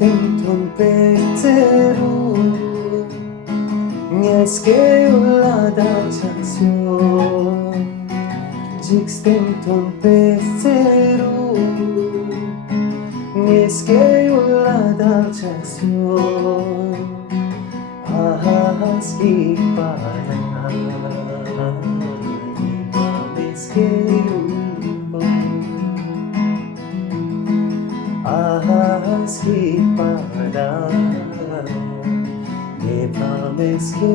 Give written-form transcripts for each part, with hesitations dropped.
Distinct un pensiero, niesche la danzazione. Distinct un pensiero, niesche la danzazione. Ah, schipana, niesche schipana, ne promise you.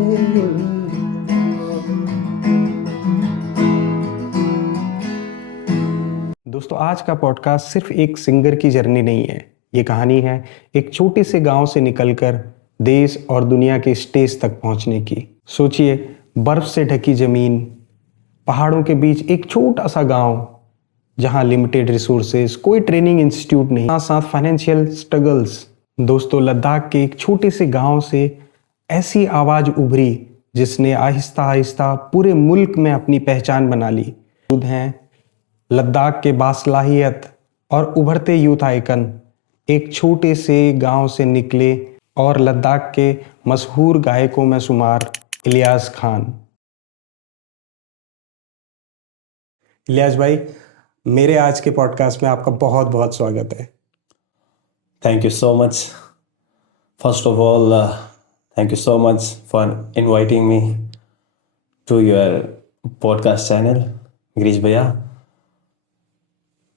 दोस्तों, आज का podcast सिर्फ एक singer की journey नहीं है। ये कहानी है एक छोटे से गांव से निकलकर देश और दुनिया के स्टेज तक पहुंचने की। सोचिए, बर्फ से ढकी जमीन, पहाड़ों के बीच एक छोटा सा गांव जहां लिमिटेड रिसोर्सेज, कोई ट्रेनिंग इंस्टीट्यूट नहीं, साथ साथ फाइनेंशियल स्ट्रगल्स। दोस्तों, लद्दाख के एक छोटे से गांव से ऐसी आवाज उभरी जिसने आहिस्ता आहिस्ता पूरे मुल्क में अपनी पहचान बना ली। खुद हैं लद्दाख के बासलाहियत और उभरते यूथ आइकन, एक छोटे से गांव से निकले और लद्दाख के मशहूर गायकों में शुमार इलियास खान। इलियास भाई, मेरे आज के पॉडकास्ट में आपका बहुत बहुत स्वागत है। Thank you so much. First of all, thank you so much for inviting me to your podcast channel, Girish Bhaiya.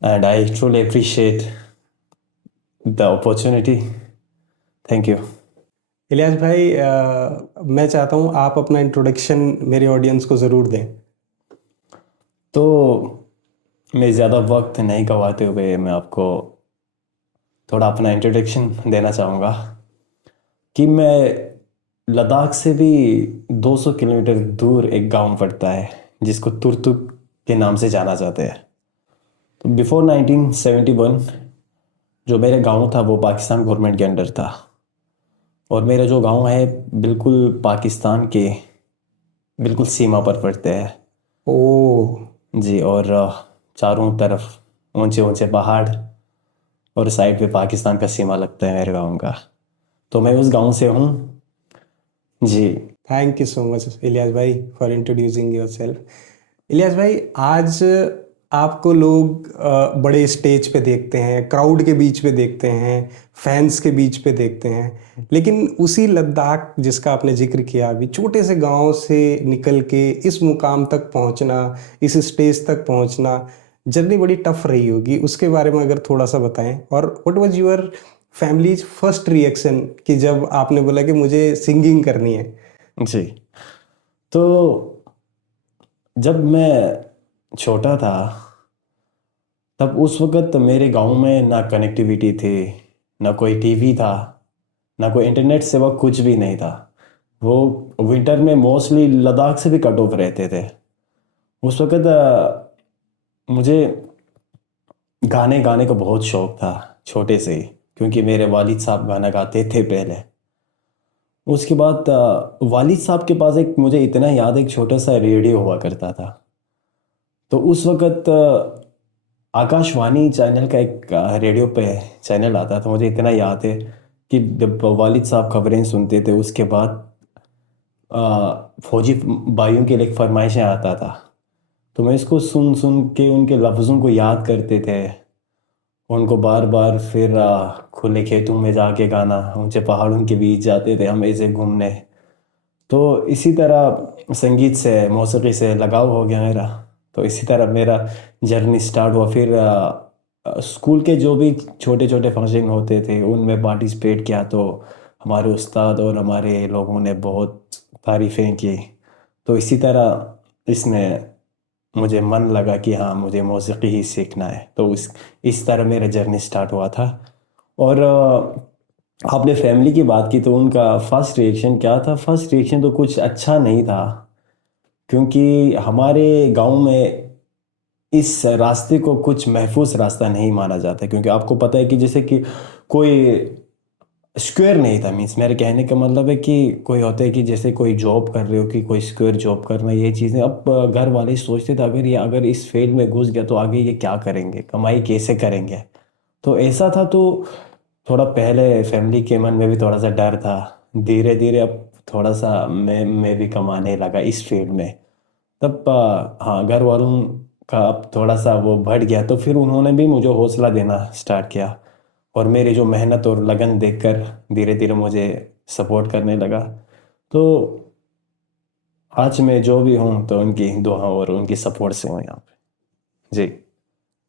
And I truly appreciate the opportunity. Thank you. Ilyas भाई, मैं चाहता हूँ आप अपना इंट्रोडक्शन मेरे ऑडियंस को ज़रूर दें। तो मैं ज़्यादा वक्त नहीं गवाते हुए मैं आपको थोड़ा अपना इंट्रोडक्शन देना चाहूँगा कि मैं लद्दाख से भी 200 किलोमीटर दूर एक गांव पड़ता है जिसको तुर्तुक के नाम से जाना जाता है। तो बिफोर 1971 जो मेरा गांव था वो पाकिस्तान गवर्नमेंट के अंडर था, और मेरा जो गांव है बिल्कुल पाकिस्तान के बिल्कुल सीमा पर पड़ते हैं। ओह जी, और चारों तरफ ऊंचे ऊंचे पहाड़ और साइड पे पाकिस्तान का सीमा लगता है मेरे गांव का। तो मैं उस गांव से हूँ जी। Thank you so much Ilyas भाई फॉर इंट्रोड्यूसिंग योरसेल्फ। इलियास भाई, आज आपको लोग बड़े स्टेज पे देखते हैं, क्राउड के बीच पे देखते हैं, फैंस के बीच पे देखते हैं, लेकिन उसी लद्दाख जिसका आपने जिक्र किया अभी, छोटे से गांव से निकल के इस मुकाम तक पहुंचना, इस स्टेज तक पहुंचना, जर्नी बड़ी टफ रही होगी। उसके बारे में अगर थोड़ा सा बताएं, और what was your families first reaction कि जब आपने बोला कि मुझे सिंगिंग करनी है? जी, तो जब मैं छोटा था तब उस वक़्त मेरे गांव में ना कनेक्टिविटी थी, ना कोई टीवी था, ना कोई इंटरनेट सेवा, कुछ भी नहीं था। वो विंटर में मोस्टली लद्दाख से भी कट ऑफ रहते थे। उस वक़्त मुझे गाने गाने का बहुत शौक़ था छोटे से ही, क्योंकि मेरे वालिद साहब गाना गाते थे पहले। उसके बाद वालिद साहब के पास एक, मुझे इतना याद है, एक छोटा सा रेडियो हुआ करता था। तो उस वक़्त आकाशवाणी चैनल का एक रेडियो पे चैनल आता था। मुझे इतना याद है कि जब वालिद साहब खबरें सुनते थे उसके बाद फौजी भाइयों के लिए फरमाइशें आता था, तो मैं इसको सुन सुन के उनके लफ्ज़ों को याद करते थे, उनको बार बार फिर खुले खेतों में जाके गाना, ऊंचे पहाड़ों के बीच जाते थे हम ऐसे घूमने। तो इसी तरह संगीत से, मौसीकी से लगाव हो गया मेरा। तो इसी तरह मेरा जर्नी स्टार्ट हुआ। फिर स्कूल के जो भी छोटे छोटे फंक्शन होते थे उनमें पार्टिसिपेट किया, तो हमारे उस्ताद और हमारे लोगों ने बहुत तारीफ़ें की। तो इसी तरह इसमें मुझे मन लगा कि हाँ, मुझे मौसीकी ही सीखना है। तो इस तरह मेरा जर्नी स्टार्ट हुआ था। और आपने फैमिली की बात की, तो उनका फ़र्स्ट रिएक्शन क्या था? फ़र्स्ट रिएक्शन तो कुछ अच्छा नहीं था, क्योंकि हमारे गांव में इस रास्ते को कुछ महफूज रास्ता नहीं माना जाता, क्योंकि आपको पता है कि जैसे कि कोई स्क्वायर नहीं था। मीन्स मेरे कहने का मतलब है कि कोई होता है कि जैसे कोई जॉब कर रहे हो कि कोई स्क्वायर जॉब करना, ये चीज़ें अब घर वाले सोचते थे अगर इस फील्ड में घुस गया तो आगे ये क्या करेंगे, कमाई कैसे करेंगे। तो ऐसा था। तो थोड़ा पहले फैमिली के मन में भी थोड़ा सा डर था। धीरे धीरे अब थोड़ा सा मैं भी कमाने लगा इस फील्ड में। तब हाँ, घर वालों का अब थोड़ा सा वो बढ़ गया, तो फिर उन्होंने भी मुझे हौसला देना स्टार्ट किया, और मेरी जो मेहनत और लगन देखकर धीरे धीरे मुझे सपोर्ट करने लगा। तो आज मैं जो भी हूँ तो उनकी दुआ और उनकी सपोर्ट से हूँ यहाँ पे। जी।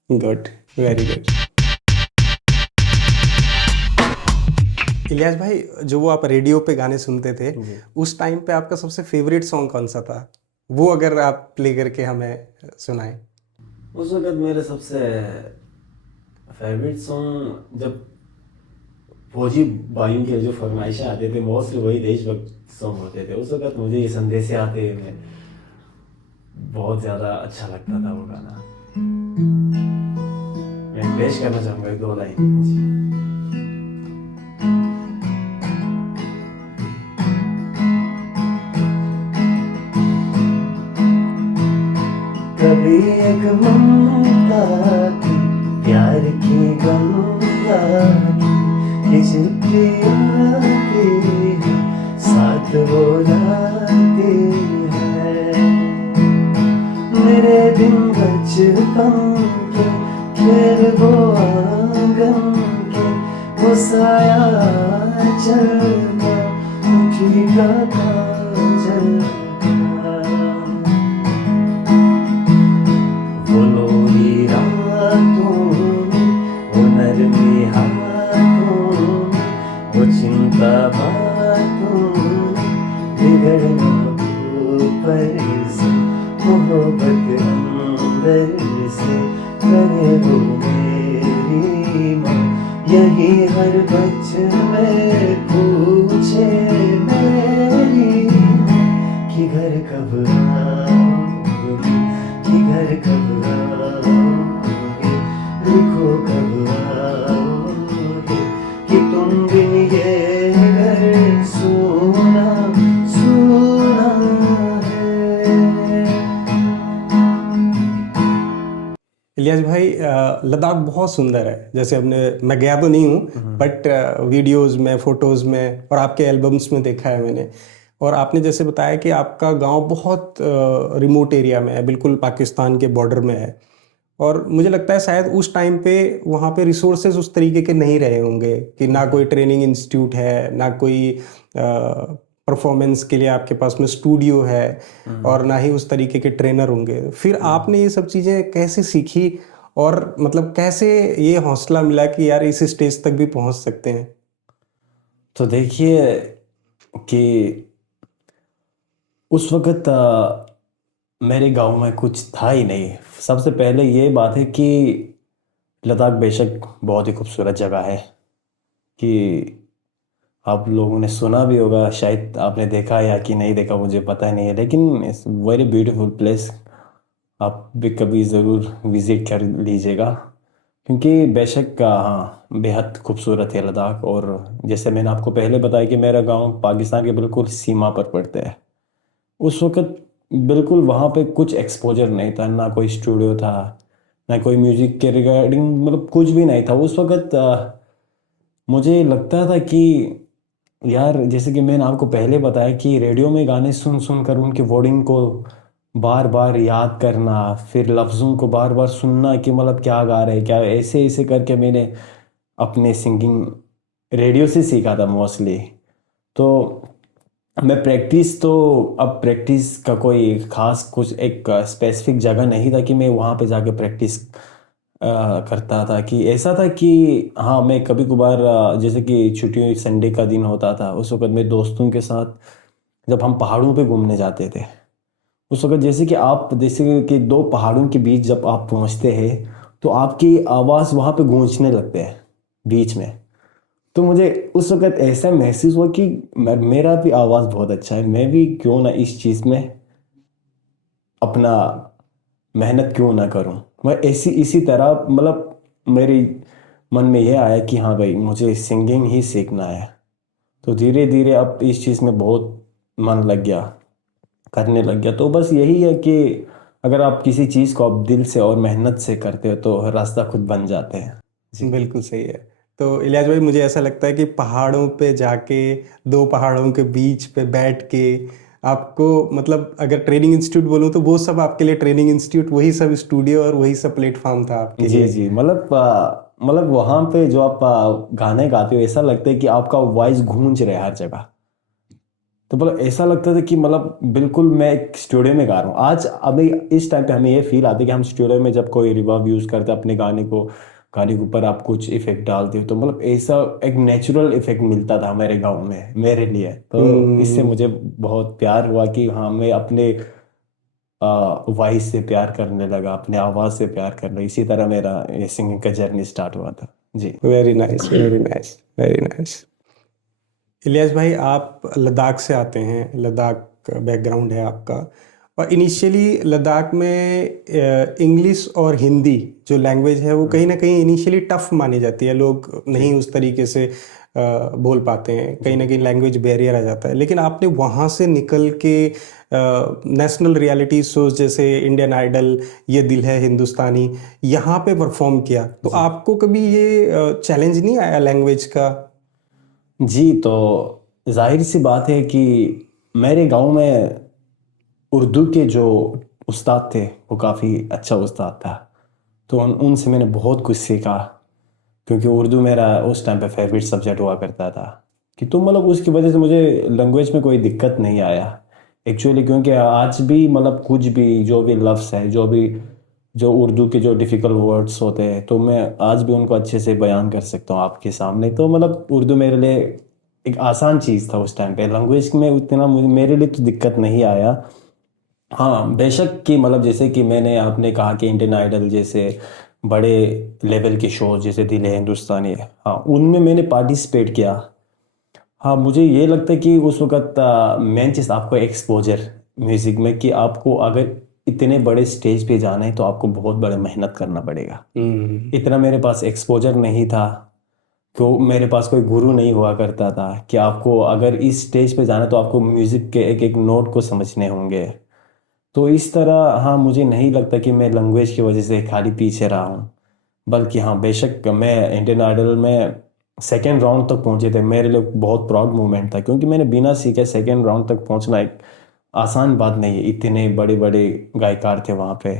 Good, very good. इलियास भाई, जो वो आप रेडियो पे गाने सुनते थे, जी। उस टाइम पे आपका सबसे फेवरेट सॉन्ग कौन सा था? वो अगर आप प्ले करके हमें सुनाएं। उस वक्त मेरे सबसे फेवरेट सॉन्ग, जब फौजी भाइयों के जो फरमाइशें आते थे, मोस्टली वही देशभक्त सॉन्ग होते थे। उस वक्त मुझे ये संदेश आते हुए बहुत ज़्यादा अच्छा लगता था वो गाना। मैं पेश करना चाहूँगा एक दो लाइन। जी। कभी एक ममता की, प्यार की गंगा की, चिट्ठियाँ की साथ वो जाती है। मेरे दिन बचपन के खेल वो आंगन के, वो साया चलना उठी का काजल का। वो लोरी रातों में, वो नरमी हाथों में, वो चिंता बातों में, बिगड़ना ऊपर से, मोहब्बत अंदर से करे वो मेरी माँ। यही हर बच्चे में पूछे मेरी माँ कि घर कब आओगे, कि घर कब आओगे, लिखो कब आओगे, कि तुम बिन ये घर सोना सोना है। इलियास भाई, लद्दाख बहुत सुंदर है। जैसे मैं गया तो नहीं हूँ, बट वीडियोस में, फोटोज़ में और आपके एल्बम्स में देखा है मैंने। और आपने जैसे बताया कि आपका गांव बहुत रिमोट एरिया में है, बिल्कुल पाकिस्तान के बॉर्डर में है। और मुझे लगता है शायद उस टाइम पे वहाँ पे रिसोर्सेज उस तरीके के नहीं रहे होंगे, कि ना कोई ट्रेनिंग इंस्टीट्यूट है, ना कोई परफॉर्मेंस के लिए आपके पास में स्टूडियो है, और ना ही उस तरीके के ट्रेनर होंगे। फिर आपने ये सब चीज़ें कैसे सीखी, और मतलब कैसे ये हौसला मिला कि यार इस स्टेज तक भी पहुँच सकते हैं? तो देखिए कि उस वक़्त मेरे गांव में कुछ था ही नहीं। सबसे पहले ये बात है कि लद्दाख बेशक बहुत ही खूबसूरत जगह है, कि आप लोगों ने सुना भी होगा, शायद आपने देखा या कि नहीं देखा मुझे पता नहीं है, लेकिन इट्स वेरी ब्यूटीफुल प्लेस। आप भी कभी ज़रूर विज़िट कर लीजिएगा, क्योंकि बेशक हाँ, बेहद खूबसूरत है लद्दाख। और जैसे मैंने आपको पहले बताया कि मेरा गांव पाकिस्तान के बिल्कुल सीमा पर पड़ता है। उस वक़्त बिल्कुल वहाँ पे कुछ एक्सपोज़र नहीं था, ना कोई स्टूडियो था, ना कोई म्यूज़िक के रिगार्डिंग, मतलब कुछ भी नहीं था उस वक़्त। मुझे लगता था कि यार, जैसे कि मैंने आपको पहले बताया कि रेडियो में गाने सुन सुन कर उनके वर्डिंग को बार बार याद करना, फिर लफ्ज़ों को बार बार सुनना कि मतलब क्या गा रहे हैं, क्या ऐसे ऐसे करके मैंने अपने सिंगिंग रेडियो से सीखा था मोस्टली। तो मैं प्रैक्टिस तो, अब प्रैक्टिस का कोई ख़ास कुछ एक स्पेसिफिक जगह नहीं था कि मैं वहाँ पे जाके प्रैक्टिस करता था। कि ऐसा था कि हाँ, मैं कभी कभार जैसे कि छुट्टियों संडे का दिन होता था, उस वक़्त मेरे दोस्तों के साथ जब हम पहाड़ों पे घूमने जाते थे, उस वक़्त जैसे कि दो पहाड़ों के बीच जब आप पहुँचते हैं तो आपकी आवाज़ वहाँ पे गूंजने लगते हैं बीच में। तो मुझे उस वक़्त ऐसा महसूस हुआ कि मेरा भी आवाज़ बहुत अच्छा है, मैं भी क्यों ना इस चीज़ में अपना मेहनत क्यों ना करूं। मैं इसी तरह मतलब मेरे मन में यह आया कि हाँ भाई, मुझे सिंगिंग ही सीखना है। तो धीरे धीरे अब इस चीज़ में बहुत मन लग गया, करने लग गया। तो बस यही है कि अगर आप किसी चीज़ को आप दिल से और मेहनत से करते हो तो रास्ता खुद बन जाते हैं। जी। बिल्कुल सही है। तो इलियास भाई मुझे ऐसा लगता है कि पहाड़ों पे जाके, दो पहाड़ों के बीच पे बैठ के आपको, मतलब अगर ट्रेनिंग इंस्टीट्यूट बोलूँ तो वो सब आपके लिए ट्रेनिंग इंस्टीट्यूट, वही सब स्टूडियो और वही सब प्लेटफॉर्म था आपके जी लिए। जी, मतलब वहां पे जो आप गाने गाते हो, ऐसा लगता है कि आपका वॉइस गूंज रहा है हर जगह। तो मतलब ऐसा लगता था कि मतलब बिल्कुल मैं एक स्टूडियो में गा रहा हूँ। आज अभी इस टाइम पे हमें ये फील आता है कि हम स्टूडियो में जब कोई रिवर्ब यूज करते हैं अपने गाने के ऊपर आप कुछ इफेक्ट डालते हो, तो मतलब ऐसा एक नेचुरल इफेक्ट मिलता था मेरे गाँव में मेरे लिए। तो इससे हम्म। मुझे बहुत प्यार हुआ कि हाँ, मैं अपने वॉइस से प्यार करने लगा, अपने आवाज़ से प्यार करने। इसी तरह मेरा ये सिंगिंग का जर्नी स्टार्ट हुआ था। जी very nice, very nice, very nice. Ilyas भाई आप लद्दाख से आते हैं, लद्दाख बैकग्राउंड है आपका, और इनिशियली लद्दाख में इंग्लिश और हिंदी जो लैंग्वेज है वो कहीं ना कहीं इनिशियली टफ मानी जाती है, लोग नहीं उस तरीके से बोल पाते हैं, कहीं ना कहीं लैंग्वेज बैरियर आ जाता है। लेकिन आपने वहाँ से निकल के नेशनल रियलिटी शोज जैसे इंडियन आइडल, ये दिल है हिंदुस्तानी, यहाँ पे परफॉर्म किया, तो जी आपको कभी ये चैलेंज नहीं आया लैंग्वेज का? जी। तो जाहिर सी बात है कि मेरे गांव में उर्दू के जो उस्ताद थे वो काफ़ी अच्छा उस्ताद था। तो उनसे मैंने बहुत कुछ सीखा, क्योंकि उर्दू मेरा उस टाइम पे फेवरेट सब्जेक्ट हुआ करता था। कि तो मतलब उसकी वजह से मुझे लैंग्वेज में कोई दिक्कत नहीं आया एक्चुअली। क्योंकि आज भी मतलब कुछ भी जो भी लफ्ज़ है, जो उर्दू के जो डिफ़िकल्ट वर्ड्स होते हैं, तो मैं आज भी उनको अच्छे से बयान कर सकता हूँ आपके सामने। तो मतलब उर्दू मेरे लिए एक आसान चीज़ था उस टाइम पे। लैंग्वेज में उतना मेरे लिए तो दिक्कत नहीं आया। हाँ बेशक कि मतलब जैसे कि मैंने आपने कहा कि इंडियन आइडल जैसे बड़े लेवल के शोज जैसे दिल है हिंदुस्तानी है, हाँ उनमें मैंने पार्टिसिपेट किया। हाँ मुझे ये लगता है कि उस वक्त मेन चीज़ आपको एक्सपोजर म्यूज़िक में, कि आपको अगर इतने बड़े स्टेज पे जाना है तो आपको बहुत बड़ा मेहनत करना पड़ेगा। हम्म। इतना मेरे पास एक्सपोजर नहीं था, तो मेरे पास कोई गुरु नहीं हुआ करता था कि आपको अगर इस स्टेज पे जाना है तो आपको म्यूज़िक के एक एक नोट को समझने होंगे। तो इस तरह हाँ, मुझे नहीं लगता कि मैं लैंग्वेज की वजह से खाली पीछे रहा हूँ। बल्कि हाँ बेशक मैं इंडियन आइडल में सेकेंड राउंड तक पहुँचे थे, मेरे लिए बहुत प्राउड मोमेंट था। क्योंकि मैंने बिना सीखे सेकेंड राउंड तक पहुँचना एक आसान बात नहीं है। इतने बड़े बड़े गायकार थे वहाँ पे,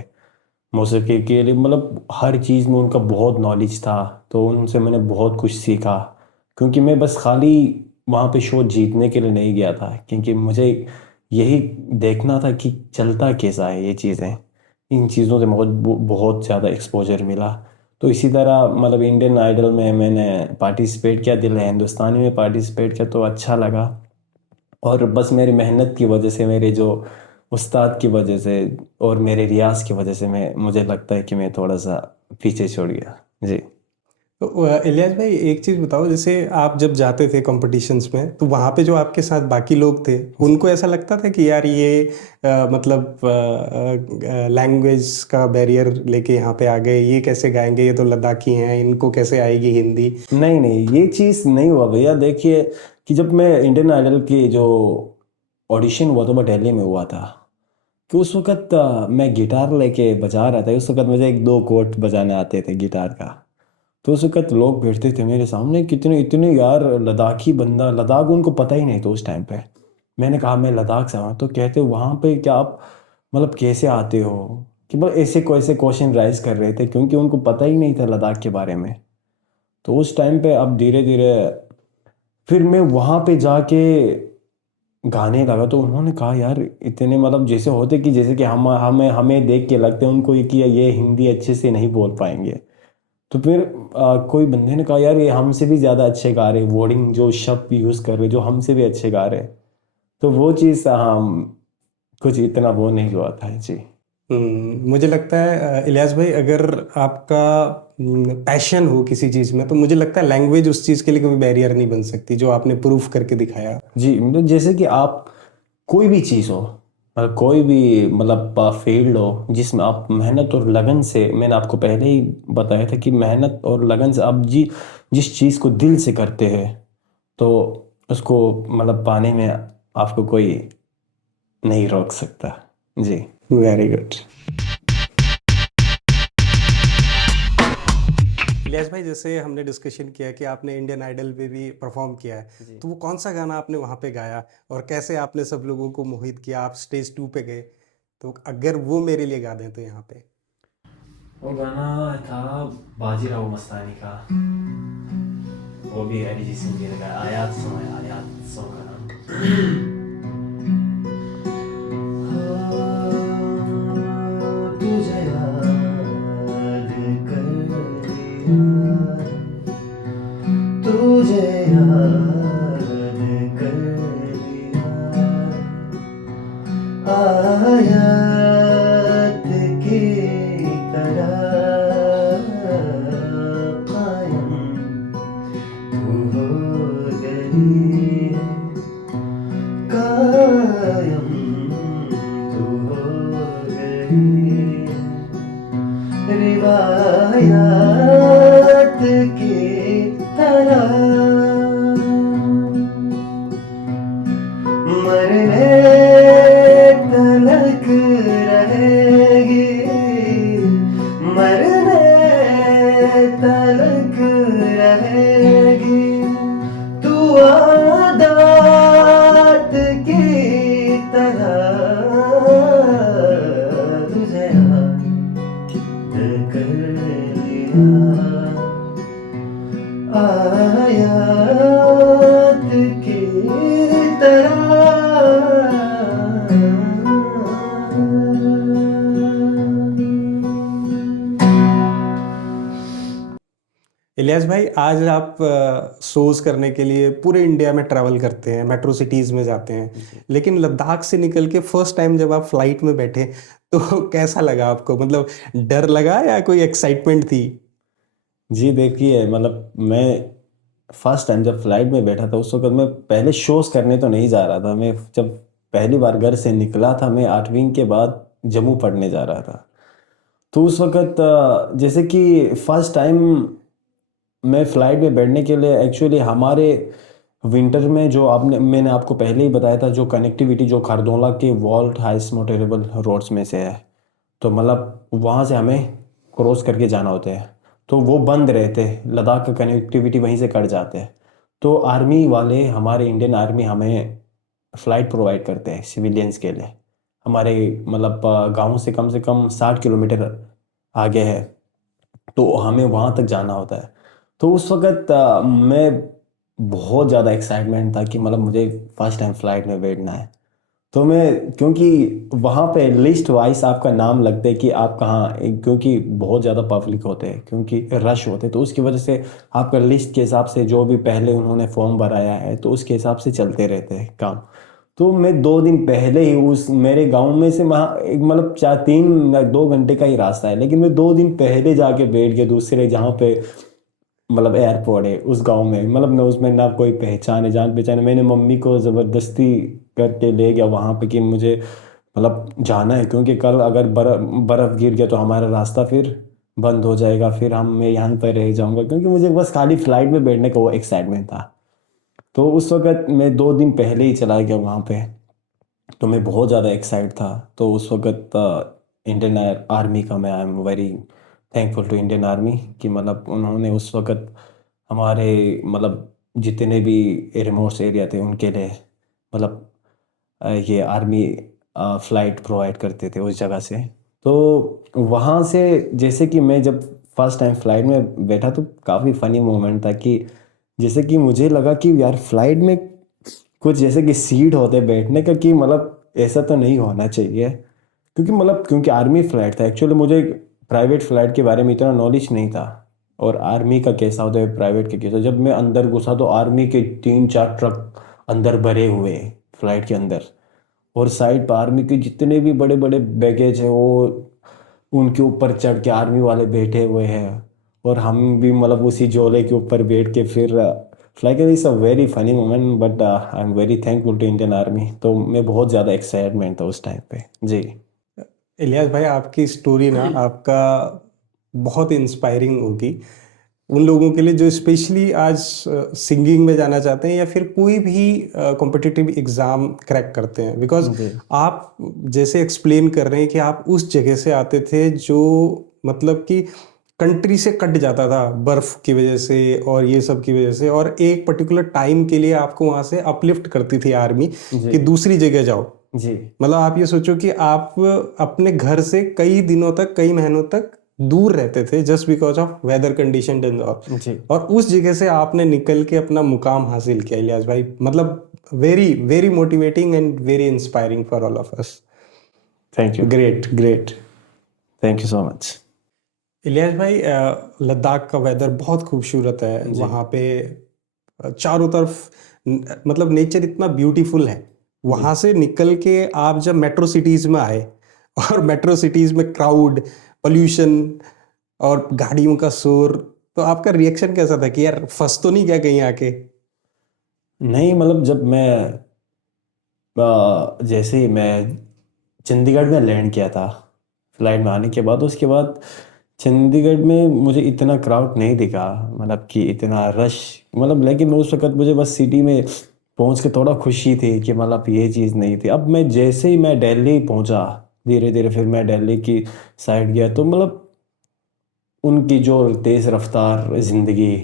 मौसीकी के लिए मतलब हर चीज़ में उनका बहुत नॉलेज था। तो उनसे मैंने बहुत कुछ सीखा। क्योंकि मैं बस खाली वहाँ पे शो जीतने के लिए नहीं गया था, क्योंकि मुझे यही देखना था कि चलता कैसा है ये चीज़ें। इन चीज़ों से बहुत बहुत ज़्यादा एक्सपोजर मिला। तो इसी तरह मतलब इंडियन आइडल में मैंने पार्टिसिपेट किया, दिल है हिंदुस्तानी में पार्टिसिपेट किया, तो अच्छा लगा। और बस मेरी मेहनत की वजह से, मेरे जो उस्ताद की वजह से और मेरे रियाज की वजह से मुझे लगता है कि मैं थोड़ा सा पीछे छोड़ गया। जी तो इलियास भाई एक चीज़ बताओ, जैसे आप जब जाते थे कॉम्पिटिशन्स में तो वहाँ पे जो आपके साथ बाकी लोग थे उनको ऐसा लगता था कि यार ये मतलब लैंग्वेज का बैरियर लेके यहाँ पे आ गए, ये कैसे गाएंगे, ये तो लद्दाखी हैं, इनको कैसे आएगी हिंदी? नहीं नहीं, ये चीज़ नहीं हुआ भैया। देखिए कि जब मैं इंडियन आइडल की जो ऑडिशन हुआ था वो दिल्ली में हुआ था, कि उस वक्त मैं गिटार लेके बजा रहा था। उस वक्त मुझे एक दो कोड बजाने आते थे गिटार का। तो उस वक्त लोग बैठते थे मेरे सामने, कितने इतने यार लद्दाखी बंदा, लद्दाख उनको पता ही नहीं था उस टाइम पे। मैंने कहा मैं लद्दाख से हूँ, तो कहते वहाँ पे क्या आप मतलब कैसे आते हो, कि बस ऐसे क्वेश्चन राइज कर रहे थे, क्योंकि उनको पता ही नहीं था लद्दाख के बारे में। तो उस टाइम पे अब धीरे धीरे फिर मैं वहाँ पे जाके गाने लगा, तो उन्होंने कहा यार इतने मतलब जैसे होते कि जैसे कि हम हमें हमें देख के लगते हैं उनको कि ये हिंदी अच्छे से नहीं बोल पाएंगे। तो फिर कोई बंदे ने कहा यार ये हमसे भी ज़्यादा अच्छे गा रहे, वर्डिंग जो शब्द यूज़ कर रहे जो हमसे भी अच्छे गा रहे। तो वो चीज़ हाँ कुछ इतना वो नहीं हुआ था। जी मुझे लगता है इलियास भाई, अगर आपका पैशन हो किसी चीज़ में तो मुझे लगता है लैंग्वेज उस चीज़ के लिए कभी बैरियर नहीं बन सकती, जो आपने प्रूफ करके दिखाया। जी, मतलब जैसे कि आप कोई भी चीज़ हो, कोई भी मतलब फील्ड हो जिसमें आप मेहनत और लगन से, मैंने आपको पहले ही बताया था कि मेहनत और लगन से आप जिस चीज़ को दिल से करते हैं, तो उसको मतलब पाने में आपको कोई नहीं रोक सकता। जी वेरी गुड। इलियास भाई, जैसे हमने डिस्कशन किया कि आपने इंडियन आइडल पे भी परफॉर्म किया है, जी। तो वो कौन सा गाना आपने वहाँ पे गाया और कैसे आपने सब लोगों को मोहित किया? आप स्टेज 2 पे गए, तो अगर वो मेरे लिए गा दें तो यहाँ पे। वो गाना था बाजीराव मस्तानी का, वो भी अरिजीत सिंह जी ने गाया, आयात सॉन्ग है, आयात सॉन्ग का नाम। तुझे याद कर लिया, तुझे याद कर लिया, आयत की तरह कायम तू हो गई है, कायम तू हो गई है, रिवायत की तरह मरने तलक रहेगी, मरने तलक रहेगी, तू आदत की तरह, तुझे याद कर लिया, आयत की इलियास भाई, आज आप शोज करने के लिए पूरे इंडिया में ट्रैवल करते हैं, मेट्रो सिटीज में जाते हैं, लेकिन लद्दाख से निकल के फर्स्ट टाइम जब आप फ्लाइट में बैठे तो कैसा लगा आपको? मतलब डर लगा या कोई एक्साइटमेंट थी? जी देखिए, मतलब मैं फर्स्ट टाइम जब फ्लाइट में बैठा था उस वक्त मैं पहले शोज करने तो नहीं जा रहा था। मैं जब पहली बार घर से निकला था, मैं 8वीं के बाद जम्मू पढ़ने जा रहा था। तो उस वक्त जैसे कि फर्स्ट टाइम मैं फ्लाइट में बैठने के लिए, एक्चुअली हमारे विंटर में जो मैंने आपको पहले ही बताया था, जो कनेक्टिविटी जो खारदोला के वॉल्ट हाइस्ट मोटरेबल रोड्स में से है, तो मतलब वहाँ से हमें क्रॉस करके जाना होता है, तो वो बंद रहते हैं, लद्दाख का कनेक्टिविटी वहीं से कट जाते हैं। तो आर्मी वाले, हमारे इंडियन आर्मी हमें फ़्लाइट प्रोवाइड करते हैं सिविलियंस के लिए। हमारे मतलब गाँव से कम 60 किलोमीटर आगे है, तो हमें वहाँ तक जाना होता है। तो उस वक्त मैं बहुत ज़्यादा एक्साइटमेंट था कि मतलब मुझे फर्स्ट टाइम फ्लाइट में बैठना है। तो मैं, क्योंकि वहाँ पे लिस्ट वाइज आपका नाम लगता है कि आप कहाँ, क्योंकि बहुत ज़्यादा पब्लिक होते हैं, क्योंकि रश होते हैं, तो उसकी वजह से आपका लिस्ट के हिसाब से जो भी पहले उन्होंने फॉर्म भराया है तो उसके हिसाब से चलते रहते हैं काम। तो मैं 2 दिन पहले ही उस मेरे गांव में से वहाँ एक मतलब 2 घंटे का ही रास्ता है, लेकिन मैं 2 दिन पहले जाके बैठ गया दूसरे जहाँ पे मतलब एयरपोर्ट है उस गांव में। मतलब ना उसमें ना कोई पहचान है, जान पहचान है। मैंने मम्मी को ज़बरदस्ती करके ले गया वहाँ पे कि मुझे मतलब जाना है, क्योंकि कल अगर बर्फ़ गिर गया तो हमारा रास्ता फिर बंद हो जाएगा, फिर मैं यहाँ पर रह जाऊँगा, क्योंकि मुझे बस खाली फ्लाइट में बैठने का वो एक्साइटमेंट था। तो उस वक्त मैं 2 दिन पहले ही चला गया वहाँ पे, तो मैं बहुत ज़्यादा एक्साइट था। तो उस वक्त इंडियन आर्मी का मैं I am very thankful to Indian army कि मतलब उन्होंने उस वक्त हमारे मतलब जितने भी रिमोट एरिया थे उनके लिए मतलब ये आर्मी फ़्लाइट प्रोवाइड करते थे उस जगह से। तो वहाँ से जैसे कि मैं जब फर्स्ट टाइम फ्लाइट में बैठा तो काफ़ी फ़नी मोमेंट था कि जैसे कि मुझे लगा कि यार फ्लाइट में कुछ जैसे कि सीट होते बैठने का, कि मतलब ऐसा तो नहीं होना चाहिए, क्योंकि मतलब क्योंकि आर्मी फ्लाइट था। एक्चुअली मुझे प्राइवेट फ्लाइट के बारे में इतना नॉलेज नहीं था, और आर्मी का कैसा होता है प्राइवेट का कैसा। जब मैं अंदर घुसा तो आर्मी के 3-4 ट्रक अंदर भरे हुए फ्लाइट के अंदर, और साइड पर आर्मी के जितने भी बड़े बड़े बैगेज है वो उनके ऊपर चढ़ के आर्मी वाले बैठे हुए हैं, और हम भी मतलब उसी झोले के ऊपर बैठ के फिर flight is a very funny moment, but I am very thankful to Indian army. तो मैं बहुत ज़्यादा एक्साइटमेंट था उस टाइम पे। जी। इलियास भाई, आपकी स्टोरी ना आपका बहुत इंस्पायरिंग होगी उन लोगों के लिए जो स्पेशली आज सिंगिंग में जाना चाहते हैं या फिर कोई भी कॉम्पिटिटिव एग्ज़ाम क्रैक करते हैं, बिकॉज जी। आप जैसे एक्सप्लेन कर रहे हैं कि आप उस जगह से आते थे जो मतलब कि कंट्री से कट जाता था बर्फ की वजह से और ये सब की वजह से, और एक पर्टिकुलर टाइम के लिए आपको वहां से अपलिफ्ट करती थी आर्मी जी कि दूसरी जगह जाओ। जी मतलब आप ये सोचो कि आप अपने घर से कई दिनों तक, कई महीनों तक दूर रहते थे just because of weather condition and all, जी। और उस जगह से आपने निकल के अपना मुकाम हासिल किया इलियास भाई। मतलब very very motivating and very inspiring for all of us. Thank you, great great. Thank you so much. Ilyas भाई, लद्दाख का वेदर बहुत खूबसूरत है। जी वहाँ पे चारों तरफ मतलब नेचर इतना ब्यूटीफुल है। वहाँ से निकल के आप जब मेट्रो सिटीज में आए, और मेट्रो सिटीज में क्राउड, पोल्यूशन और गाड़ियों का शोर, तो आपका रिएक्शन कैसा था कि यार फंस तो नहीं गया कहीं आके? नहीं, मतलब जब मैं जैसे ही मैं चंडीगढ़ में लैंड किया था फ्लाइट में आने के बाद, उसके बाद चंडीगढ़ में मुझे इतना क्राउड नहीं दिखा, मतलब कि इतना रश, मतलब लेकिन उस वक्त मुझे बस सिटी में पहुंच के थोड़ा खुशी थी कि मतलब ये चीज़ नहीं थी। अब मैं जैसे ही मैं दिल्ली पहुंचा, धीरे धीरे फिर मैं दिल्ली की साइड गया, तो मतलब उनकी जो तेज़ रफ्तार ज़िंदगी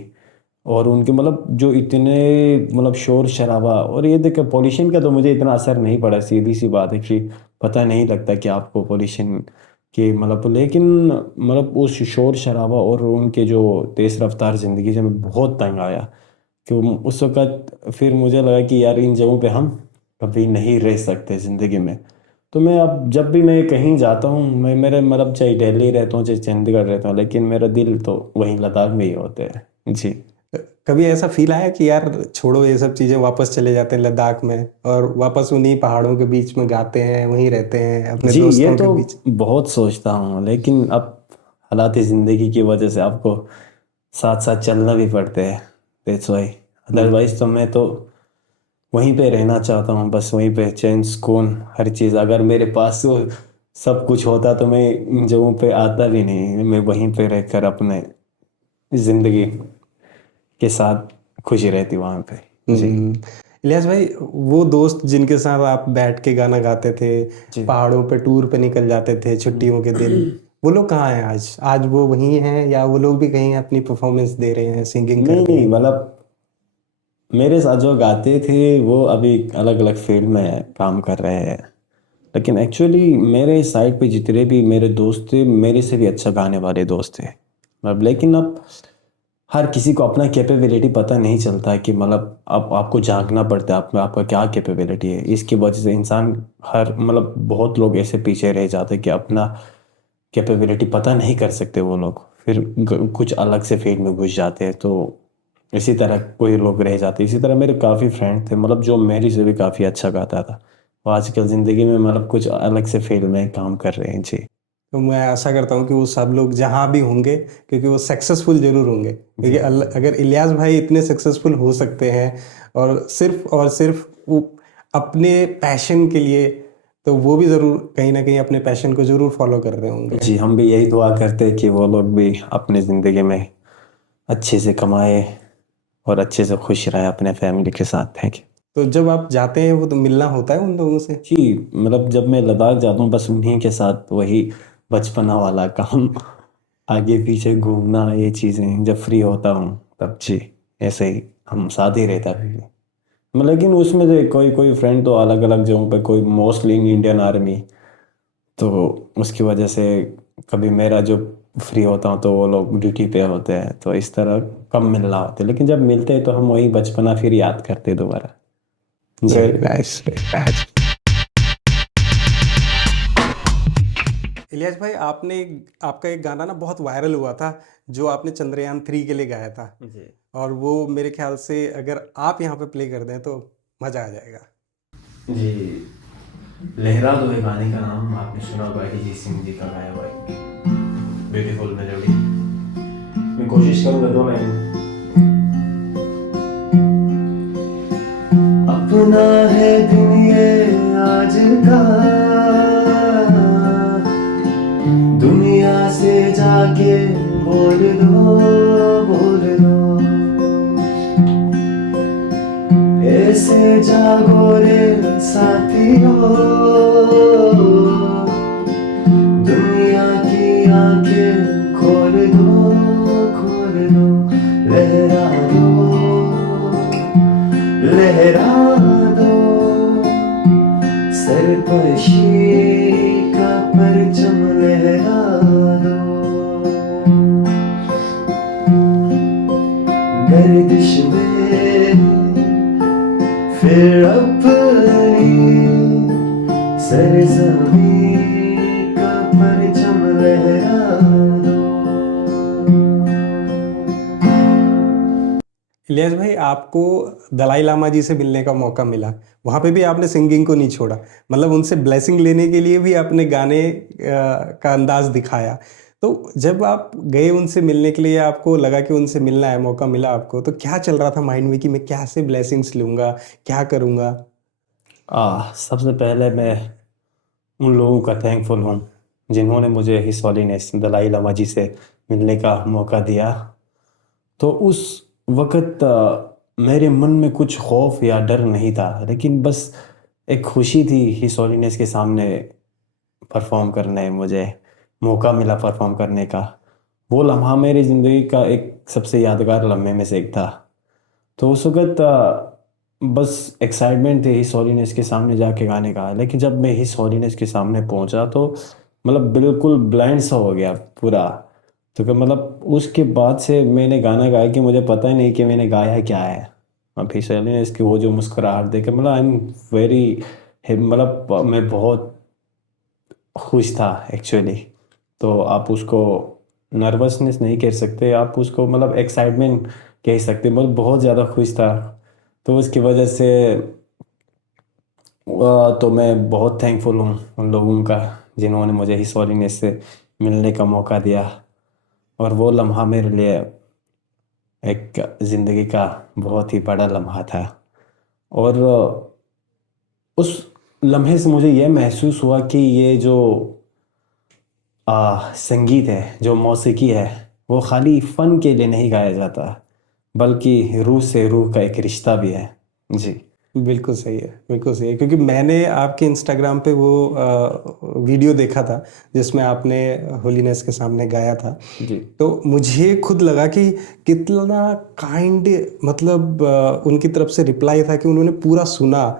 और उनके मतलब जो इतने मतलब शोर शराबा, और ये देखो पॉल्यूशन का तो मुझे इतना असर नहीं पड़ा, सीधी सी बात है कि पता नहीं लगता कि आपको पॉल्यूशन के मतलब, लेकिन मतलब उस शोर शराबा और उनके जो तेज़ रफ्तार ज़िंदगी से मैं बहुत तंग आया। कि उस वक्त फिर मुझे लगा कि यार इन जगहों पे हम कभी नहीं रह सकते ज़िंदगी में। तो मैं अब जब भी मैं कहीं जाता हूँ, मैं मेरे मतलब चाहे दिल्ली रहता हूँ चाहे चंडीगढ़ रहता हूँ, लेकिन मेरा दिल तो वहीं लद्दाख में ही होता है जी। कभी ऐसा फील आया कि यार छोड़ो ये सब चीजें, वापस चले जाते हैं लद्दाख में और वापस उन्हीं पहाड़ों के बीच में गाते हैं, वहीं रहते हैं अपने जी ये दोस्तों के तो बीच? बहुत सोचता हूँ, लेकिन अब हालात ज़िंदगी की वजह से आपको साथ साथ चलना भी पड़ते हैं, दैट्स वाई। अदरवाइज तो मैं तो वहीं पे रहना चाहता हूँ, बस वहीं पे चैन सुकून हर चीज़। अगर मेरे पास वो सब कुछ होता तो मैं इन जगहों पे आता भी नहीं, मैं वहीं पे रहकर अपने ज़िंदगी के साथ खुशी रहती वहाँ पे जी। इलियास भाई, वो दोस्त जिनके साथ आप बैठ के गाना गाते थे, जी पहाड़ों पे टूर पे निकल जाते थे छुट्टियों के दिन, वो लोग कहाँ हैं आज? आज वो वहीं हैं या वो लोग भी कहीं अपनी परफॉर्मेंस दे रहे हैं, सिंगिंग कर नहीं रहे नहीं, हैं? मतलब मेरे साथ जो गाते थे वो अभी अलग अलग फील्ड में काम कर रहे हैं, लेकिन एक्चुअली मेरे साइड पे जितने भी मेरे दोस्त थे, मेरे से भी अच्छा गाने वाले दोस्त थे। मतलब लेकिन अब हर किसी को अपना कैपेबिलिटी पता नहीं चलता है कि मतलब अब आपको झांकना पड़ता है आप में आपका क्या कैपेबिलिटी है। इसकी वजह से इंसान हर मतलब बहुत लोग ऐसे पीछे रह जाते हैं कि अपना कैपेबिलिटी पता नहीं कर सकते वो लोग, फिर कुछ अलग से फील्ड में घुस जाते हैं। तो इसी तरह कोई लोग रह जाते हैं। इसी तरह मेरे काफ़ी फ्रेंड थे, मतलब जो मेरी से भी काफ़ी अच्छा गाता था, वो आजकल ज़िंदगी में मतलब कुछ अलग से फील्ड में काम कर रहे हैं जी। तो मैं आशा करता हूँ कि वो सब लोग जहाँ भी होंगे, क्योंकि वो सक्सेसफुल जरूर होंगे, क्योंकि अगर इलियास भाई इतने सक्सेसफुल हो सकते हैं और सिर्फ वो अपने पैशन के लिए, तो वो भी ज़रूर कहीं ना कहीं अपने पैशन को ज़रूर फॉलो कर रहे होंगे। जी हम भी यही दुआ करते हैं कि वो लोग भी अपनी ज़िंदगी में अच्छे से कमाए और अच्छे से खुश रहे अपने फैमिली के साथ। थैंक यू तो जब आप जाते हैं वो तो मिलना होता है उन लोगों से? जी। मतलब जब मैं लद्दाख जाता हूँ बस उन्हीं के साथ वही बचपना वाला काम, आगे पीछे घूमना, ये चीज़ें जब फ्री होता हूँ तब जी, ऐसे ही हम साथ ही रहता है। मतलब लेकिन उसमें से कोई कोई फ्रेंड तो अलग अलग जगहों पे, कोई मोस्टली इंडियन आर्मी, तो उसकी वजह से कभी मेरा जो फ्री होता हूँ तो वो लोग ड्यूटी पे होते हैं, तो इस तरह कम मिलना होता है। लेकिन जब मिलते हैं तो हम वही बचपना फिर याद करते हैं दोबारा जी। Very nice. इलियास भाई, आपका एक गाना ना बहुत वायरल हुआ था जो आपने चंद्रयान 3 के लिए गाया था, जी और वो मेरे ख्याल से अगर आप यहाँ पे प्ले कर दें तो मज़ा आ जाएगा। जी, लहरा दो है गाने का नाम, आपने सुना होगा, अरिजीत सिंह जी का गाया हुआ है, ब्यूटीफुल मेलोडी। मैं कोशिश करूँगा दो लाइन। अपना है दिन ये आज का, दुनिया से जाके बोल दो, बोल दो, ऐसे जागो रे साथियों, दुनिया की आंखें खोल दो, का परचम लहरा दो, गर्दिश में फिर अपनी सरज़मीं का परचम लहरा दो। इलियास भाई, आपको दलाई लामा जी से मिलने का मौका मिला, वहाँ पे भी आपने सिंगिंग को नहीं छोड़ा, मतलब उनसे ब्लेसिंग लेने के लिए भी आपने गाने का अंदाज दिखाया। तो जब आप गए उनसे मिलने के लिए, आपको लगा कि उनसे मिलना है, मौका मिला आपको, तो क्या चल रहा था माइंड में कि मैं कैसे ब्लेसिंग्स लूँगा, क्या करूँगा? सबसे पहले मैं उन लोगों का थैंकफुल हूँ जिन्होंने मुझे हिज हॉलीनेस दलाई लामा जी से मिलने का मौका दिया। तो उस वक़्त मेरे मन में कुछ खौफ या डर नहीं था, लेकिन बस एक खुशी थी हिज हॉलीनेस के सामने परफॉर्म करने, मुझे मौका मिला परफॉर्म करने का। वो लम्हा मेरी ज़िंदगी का एक सबसे यादगार लम्हे में से एक था। तो उस वक़्त बस एक्साइटमेंट थी हिज हॉलीनेस के सामने जाके गाने का। लेकिन जब मैं हिज हॉलीनेस के सामने पहुंचा तो मतलब बिल्कुल ब्लाइंड सा हो गया पूरा। तो कि मतलब उसके बाद से मैंने गाना गाया कि मुझे पता ही नहीं कि मैंने गाया क्या है। अब हिज हॉलीनेस की वो जो मुस्कुराहट देख के मतलब आई एम वेरी, मतलब मैं बहुत खुश था एक्चुअली। तो आप उसको नर्वसनेस नहीं कह सकते, आप उसको मतलब एक्साइटमेंट कह सकते, मतलब बहुत ज़्यादा खुश था। तो उसकी वजह से तो मैं बहुत थैंकफुल हूँ उन लोगों का जिन्होंने मुझे हिज हॉलीनेस से मिलने का मौका दिया। और वो लम्हा मेरे लिए एक ज़िंदगी का बहुत ही बड़ा लम्हा था। और उस लम्हे से मुझे ये महसूस हुआ कि ये जो संगीत है, जो मौसीकी है, वो खाली फ़न के लिए नहीं गाया जाता, बल्कि रूह से रूह का एक रिश्ता भी है। जी। बिल्कुल सही है, बिल्कुल सही है, क्योंकि मैंने आपके इंस्टाग्राम पे वो वीडियो देखा था जिसमें आपने होलीनेस के सामने गाया था। जी। तो मुझे खुद लगा कि कितना काइंड, मतलब उनकी तरफ से रिप्लाई था कि उन्होंने पूरा सुना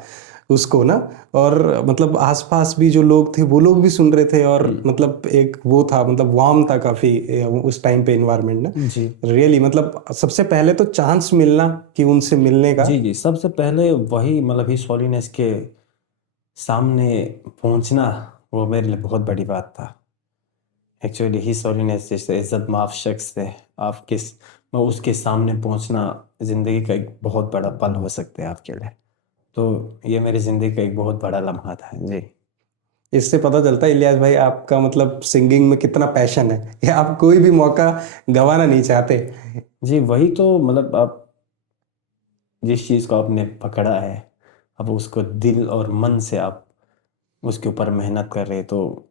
उसको ना, और मतलब आसपास भी जो लोग थे वो लोग भी सुन रहे थे, और मतलब एक वो था, मतलब वार्म था काफ़ी उस टाइम पे इन्वायरमेंट ना। जी। रियली मतलब सबसे पहले तो चांस मिलना कि उनसे मिलने का। जी, जी। सबसे पहले वही मतलब हिज हॉलीनेस के सामने पहुंचना वो मेरे लिए बहुत बड़ी बात था। एक्चुअली हिज हॉलीनेस जैसे इज़्ज़त माफ़ शख्स थे, मैं उसके सामने पहुंचना ज़िंदगी का एक बहुत बड़ा पल हो सकता है आपके लिए। तो ये मेरी ज़िंदगी का एक बहुत बड़ा लम्हा था। जी। इससे पता चलता है इलियास भाई आपका मतलब सिंगिंग में कितना पैशन है, ये आप कोई भी मौका गंवाना नहीं चाहते। जी, वही तो मतलब आप जिस चीज़ को आपने पकड़ा है, अब उसको दिल और मन से आप उसके ऊपर मेहनत कर रहे हैं, तो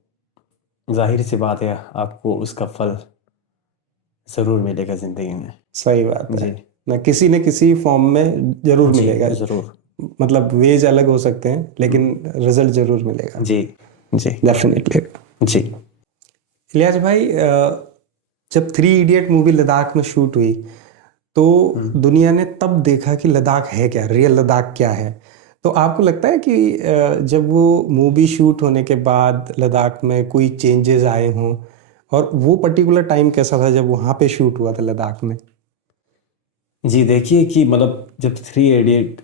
ज़ाहिर सी बात है आपको उसका फल ज़रूर मिलेगा ज़िंदगी में। सही बात है, जी। न किसी फॉर्म में जरूर जी, मिलेगा। ज़रूर। मतलब वेज अलग हो सकते हैं लेकिन रिजल्ट जरूर मिलेगा। जी, जी, डेफिनेटली। जी। इलियास भाई, जब थ्री इडियट मूवी लद्दाख में शूट हुई तो दुनिया ने तब देखा कि लद्दाख है क्या, रियल लद्दाख क्या है। तो आपको लगता है कि जब वो मूवी शूट होने के बाद लद्दाख में कोई चेंजेस आए हों, और वो पर्टिकुलर टाइम कैसा था जब वहाँ पे शूट हुआ था लद्दाख में? जी, देखिए कि मतलब जब थ्री इडियट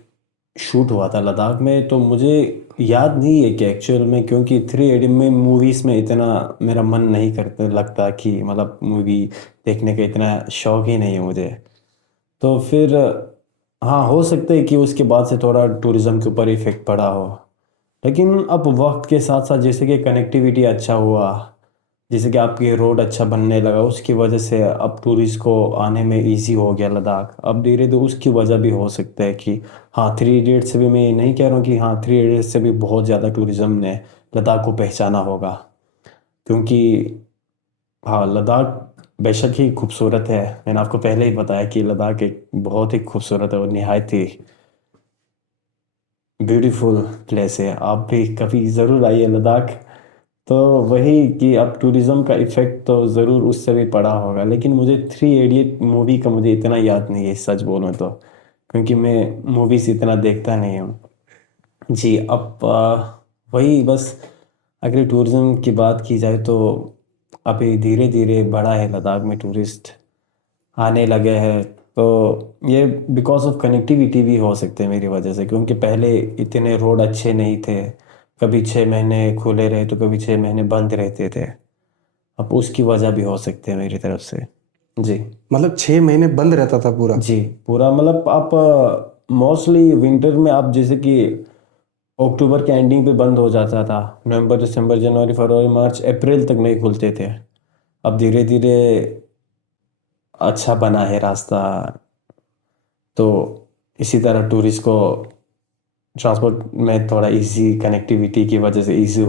शूट हुआ था लद्दाख में, तो मुझे याद नहीं है कि एक्चुअल में, क्योंकि थ्री इडियट में मूवीज़ में इतना मेरा मन नहीं करता, लगता कि मतलब मूवी देखने का इतना शौक ही नहीं है मुझे। तो फिर हाँ, हो सकता है कि उसके बाद से थोड़ा टूरिज़्म के ऊपर इफ़ेक्ट पड़ा हो। लेकिन अब वक्त के साथ साथ जैसे कि कनेक्टिविटी अच्छा हुआ, जैसे कि आपकी रोड अच्छा बनने लगा, उसकी वजह से अब टूरिस्ट को आने में इजी हो गया लद्दाख। अब धीरे धीरे उसकी वजह भी हो सकता है कि हाँ, थ्री इडियट से भी मैं ये नहीं कह रहा हूँ कि हाँ, थ्री इडियट से भी बहुत ज़्यादा टूरिज़्म ने लद्दाख को पहचाना होगा। क्योंकि हाँ, लद्दाख बेशक ही खूबसूरत है। मैंने आपको पहले ही बताया कि लद्दाख एक बहुत ही खूबसूरत है और निहायत ही ब्यूटीफुल प्लेस है। आप भी कभी ज़रूर आइए लद्दाख। तो वही कि अब टूरिज़्म का इफ़ेक्ट तो ज़रूर उससे भी पड़ा होगा, लेकिन मुझे थ्री इडियट मूवी का मुझे इतना याद नहीं है सच बोलूँ तो, क्योंकि मैं मूवीज़ इतना देखता नहीं हूँ। जी, अब वही बस अगर टूरिज़्म की बात की जाए तो अभी धीरे धीरे बढ़ा है लद्दाख में टूरिस्ट आने लगे हैं। तो ये बिकॉज ऑफ कनेक्टिविटी भी हो सकते हैं मेरी वजह से, क्योंकि पहले इतने रोड अच्छे नहीं थे, कभी 6 महीने खुले रहे तो कभी 6 महीने बंद रहते थे। अब उसकी वजह भी हो सकती है मेरी तरफ से। जी। मतलब 6 महीने बंद रहता था पूरा? जी पूरा, मतलब आप मोस्टली विंटर में आप जैसे कि अक्टूबर के एंडिंग पे बंद हो जाता था, नवंबर दिसंबर जनवरी फरवरी मार्च अप्रैल तक नहीं खुलते थे। अब धीरे धीरे अच्छा बना है रास्ता, तो इसी तरह टूरिस्ट को ट्रांसपोर्ट में थोड़ा इजी कनेक्टिविटी की वजह से इजी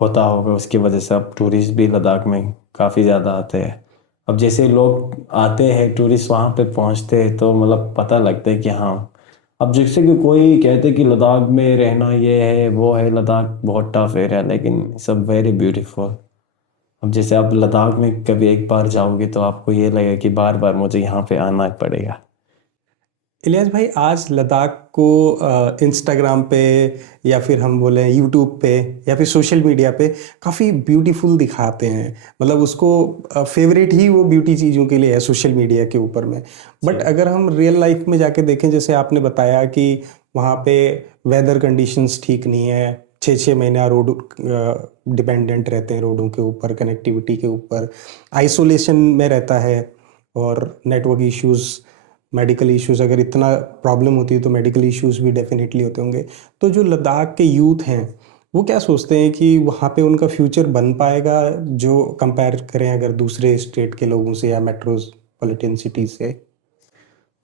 होता होगा, उसकी वजह से अब टूरिस्ट भी लद्दाख में काफ़ी ज़्यादा आते हैं। अब जैसे लोग आते हैं टूरिस्ट वहाँ पे पहुँचते हैं तो मतलब पता लगता है कि हाँ, अब जैसे कि कोई कहते हैं कि लद्दाख में रहना ये है वो है, लद्दाख बहुत टफ एरिया है, लेकिन सब वेरी ब्यूटीफुल। अब जैसे आप लद्दाख में कभी एक बार जाओगे तो आपको ये लगेगा कि बार बार मुझे यहाँ पे आना पड़ेगा। इलियास भाई, आज लद्दाख को इंस्टाग्राम पे या फिर हम बोले यूट्यूब पे या फिर सोशल मीडिया पे काफ़ी ब्यूटीफुल दिखाते हैं। मतलब उसको फेवरेट ही वो ब्यूटी चीज़ों के लिए है सोशल मीडिया के ऊपर में। बट अगर हम रियल लाइफ में जाके देखें, जैसे आपने बताया कि वहाँ पे वेदर कंडीशंस ठीक नहीं है, 6 6 महीना रोड डिपेंडेंट रहते हैं रोडों के ऊपर, कनेक्टिविटी के ऊपर, आइसोलेशन में रहता है, और नेटवर्क इश्यूज, मेडिकल इश्यूज, अगर इतना प्रॉब्लम होती है तो मेडिकल इश्यूज भी डेफिनेटली होते होंगे। तो जो लद्दाख के यूथ हैं वो क्या सोचते हैं कि वहाँ पे उनका फ्यूचर बन पाएगा, जो कंपेयर करें अगर दूसरे स्टेट के लोगों से या मेट्रोपॉलिटन सिटी से?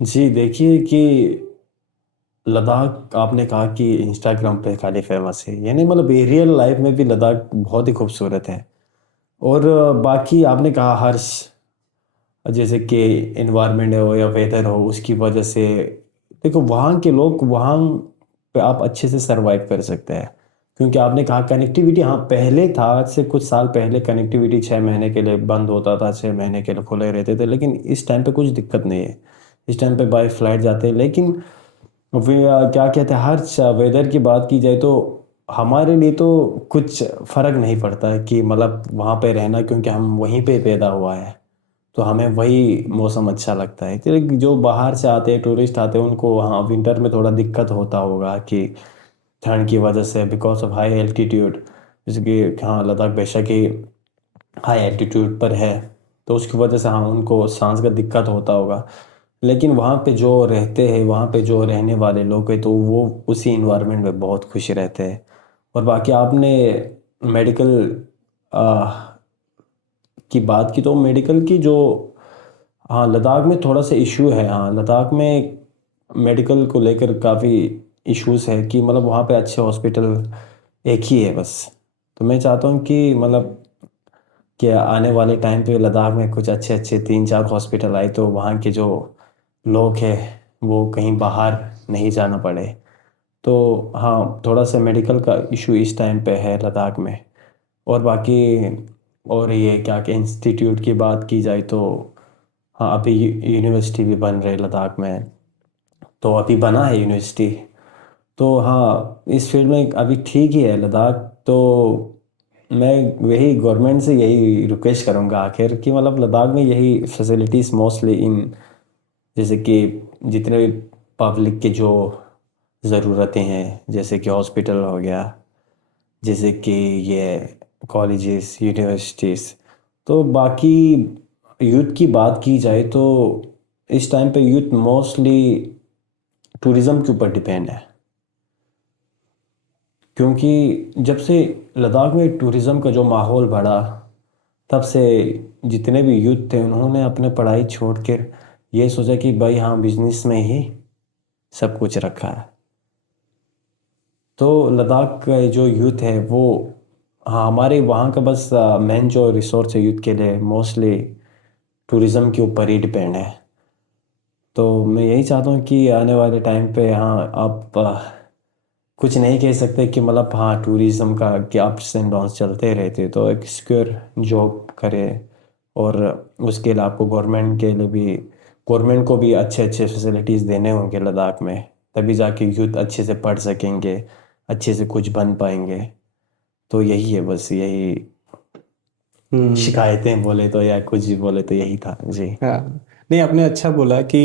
जी देखिए कि लद्दाख आपने कहा कि इंस्टाग्राम पे खाली फेमस है, यानी मतलब रियल लाइफ में भी लद्दाख बहुत ही खूबसूरत है। और बाकी आपने कहा हर्ष, जैसे कि इन्वायरमेंट हो या वेदर हो उसकी वजह से, देखो वहाँ के लोग वहाँ पे आप अच्छे से सरवाइव कर सकते हैं। क्योंकि आपने कहा कनेक्टिविटी, हाँ पहले था, आज से कुछ साल पहले कनेक्टिविटी 6 महीने के लिए बंद होता था, 6 महीने के लिए खुले रहते थे, लेकिन इस टाइम पे कुछ दिक्कत नहीं है। इस टाइम पे बाय फ्लाइट जाते हैं। लेकिन वे क्या कहते हैं, हर वेदर की बात की जाए तो हमारे लिए तो कुछ फ़र्क नहीं पड़ता है कि मतलब वहाँ पे रहना, क्योंकि हम वहीं पे पैदा हुआ है तो हमें वही मौसम अच्छा लगता है। तो जो बाहर से आते हैं टूरिस्ट आते हैं उनको वहाँ विंटर में थोड़ा दिक्कत होता होगा कि ठंड की वजह से, बिकॉज ऑफ हाई एल्टीट्यूड। जैसे कि हाँ लद्दाख बेशक ही हाई एल्टीट्यूड पर है, तो उसकी वजह से हाँ उनको सांस का दिक्कत होता होगा। लेकिन वहाँ पे जो रहते हैं, वहाँ पे जो रहने वाले लोग हैं, तो वो उसी इन्वायरमेंट में बहुत खुश रहते हैं। और बाकी आपने मेडिकल की बात की, तो मेडिकल की जो, हाँ लद्दाख में थोड़ा सा इशू है। हाँ लद्दाख में मेडिकल को लेकर काफ़ी इश्यूज है कि मतलब वहाँ पे अच्छे हॉस्पिटल एक ही है बस। तो मैं चाहता हूँ कि मतलब कि आने वाले टाइम पे लद्दाख में कुछ अच्छे अच्छे 3 4 हॉस्पिटल आए, तो वहाँ के जो लोग हैं वो कहीं बाहर नहीं जाना पड़े। तो हाँ थोड़ा सा मेडिकल का इशू इस टाइम पे है लद्दाख में। और बाकी और ये क्या कि इंस्टीट्यूट की बात की जाए तो हाँ अभी यूनिवर्सिटी भी बन रही है लद्दाख में, तो अभी बना है यूनिवर्सिटी। तो हाँ इस फील्ड में अभी ठीक ही है लद्दाख। तो मैं वही गवर्नमेंट से यही रिक्वेस्ट करूँगा आखिर कि मतलब लद्दाख में यही फैसिलिटीज़ मोस्टली इन, जैसे कि जितने भी पब्लिक के जो ज़रूरतें हैं, जैसे कि हॉस्पिटल हो गया, जैसे कि ये कॉलेजेस यूनिवर्सिटीज़। तो बाकी यूथ की बात की जाए तो इस टाइम पे यूथ मोस्टली टूरिज़्म के ऊपर डिपेंड है। क्योंकि जब से लद्दाख में टूरिज़्म का जो माहौल बढ़ा, तब से जितने भी यूथ थे उन्होंने अपने पढ़ाई छोड़ कर ये सोचा कि भाई हाँ बिजनेस में ही सब कुछ रखा है। तो लद्दाख का जो यूथ है वो, हाँ हमारे वहाँ का बस मेन जो रिसोर्स है यूथ के लिए मोस्टली टूरिज़्म के ऊपर ही डिपेंड है। तो मैं यही चाहता हूँ कि आने वाले टाइम पे हाँ आप कुछ नहीं कह सकते कि मतलब हाँ टूरिज़्म का कि अप्स एंड डाउन्स चलते रहते, तो एक सिक्योर जॉब करे। और उसके लिए आपको गवर्नमेंट के लिए भी, गवर्नमेंट को भी अच्छे अच्छे फैसिलिटीज़ देने होंगे लद्दाख में, तभी जाके यूथ अच्छे से पढ़ सकेंगे, अच्छे से कुछ बन पाएंगे। तो यही है, बस यही शिकायतें बोले तो या कुछ भी बोले तो यही था जी। हाँ, नहीं आपने अच्छा बोला कि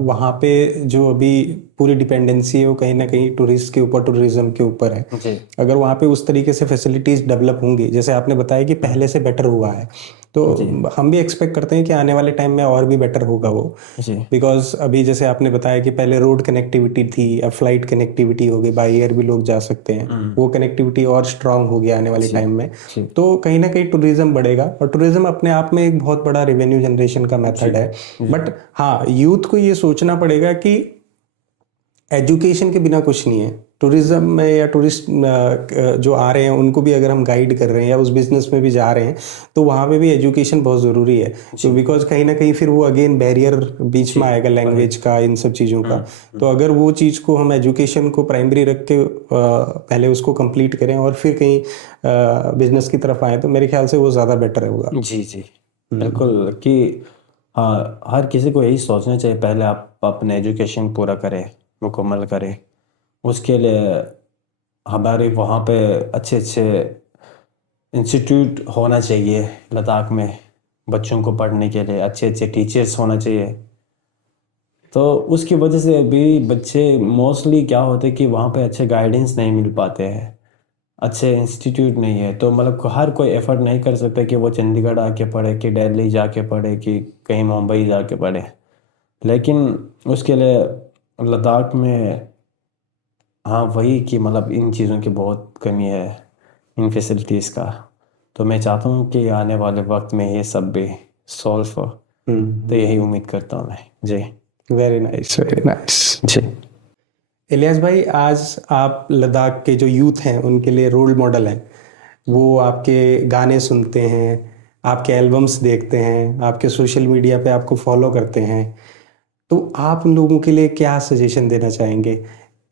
वहाँ पे जो अभी पूरी डिपेंडेंसी है वो कहीं ना कहीं टूरिस्ट के ऊपर, टूरिज्म के ऊपर है। जी अगर वहाँ पे उस तरीके से फैसिलिटीज़ डेवलप होंगी, जैसे आपने बताया कि पहले से बेटर हुआ है, तो जी हम भी एक्सपेक्ट करते हैं कि आने वाले टाइम में और भी बेटर होगा वो। जी बिकॉज अभी जैसे आपने बताया कि पहले रोड कनेक्टिविटी थी, अब फ्लाइट कनेक्टिविटी हो गई, बाई एयर भी लोग जा सकते हैं, वो कनेक्टिविटी और स्ट्रांग हो गया आने वाले जी टाइम में। जी तो कहीं ना कहीं टूरिज्म बढ़ेगा, और टूरिज्म अपने आप में एक बहुत बड़ा रेवेन्यू जनरेशन का मेथड है। बट हाँ, यूथ को ये सोचना पड़ेगा कि एजुकेशन के बिना कुछ नहीं है। टूरिज्म में या टूरिस्ट जो आ रहे हैं उनको भी अगर हम गाइड कर रहे हैं या उस बिजनेस में भी जा रहे हैं, तो वहाँ पे भी एजुकेशन बहुत ज़रूरी है। तो बिकॉज कहीं ना कहीं फिर वो अगेन बैरियर बीच में आएगा, लैंग्वेज का, इन सब चीज़ों का। तो अगर वो चीज़ को हम एजुकेशन को प्राइमरी रख के पहले उसको कंप्लीट करें और फिर कहीं बिजनेस की तरफ आए, तो मेरे ख्याल से वो ज़्यादा बेटर होगा। जी जी बिल्कुल कि हाँ, हर किसी को यही सोचना चाहिए, पहले आप अपने एजुकेशन पूरा करें, मुकम्मल करें। उसके लिए हमारे वहाँ पे अच्छे अच्छे इंस्टीट्यूट होना चाहिए लद्दाख में, बच्चों को पढ़ने के लिए अच्छे अच्छे टीचर्स होना चाहिए। तो उसकी वजह से अभी बच्चे मोस्टली क्या होते हैं कि वहाँ पे अच्छे गाइडेंस नहीं मिल पाते हैं, अच्छे इंस्टीट्यूट नहीं है। तो मतलब हर कोई एफर्ट नहीं कर सकता कि वो चंडीगढ़ आके पढ़े, कि दिल्ली जाके पढ़े, कि कहीं मुंबई जाके पढ़े। लेकिन उसके लिए लद्दाख में हाँ वही कि मतलब इन चीज़ों की बहुत कमी है, इन फैसिलिटीज़ का। तो मैं चाहता हूँ कि आने वाले वक्त में ये सब भी सॉल्व हो, तो यही उम्मीद करता हूँ मैं जी। Very nice, very nice. जी इलियास भाई, आज आप लद्दाख के जो यूथ हैं उनके लिए रोल मॉडल हैं। वो आपके गाने सुनते हैं, आपके एल्बम्स देखते हैं, आपके सोशल मीडिया पे आपको फॉलो करते हैं। तो आप उन लोगों के लिए क्या सजेशन देना चाहेंगे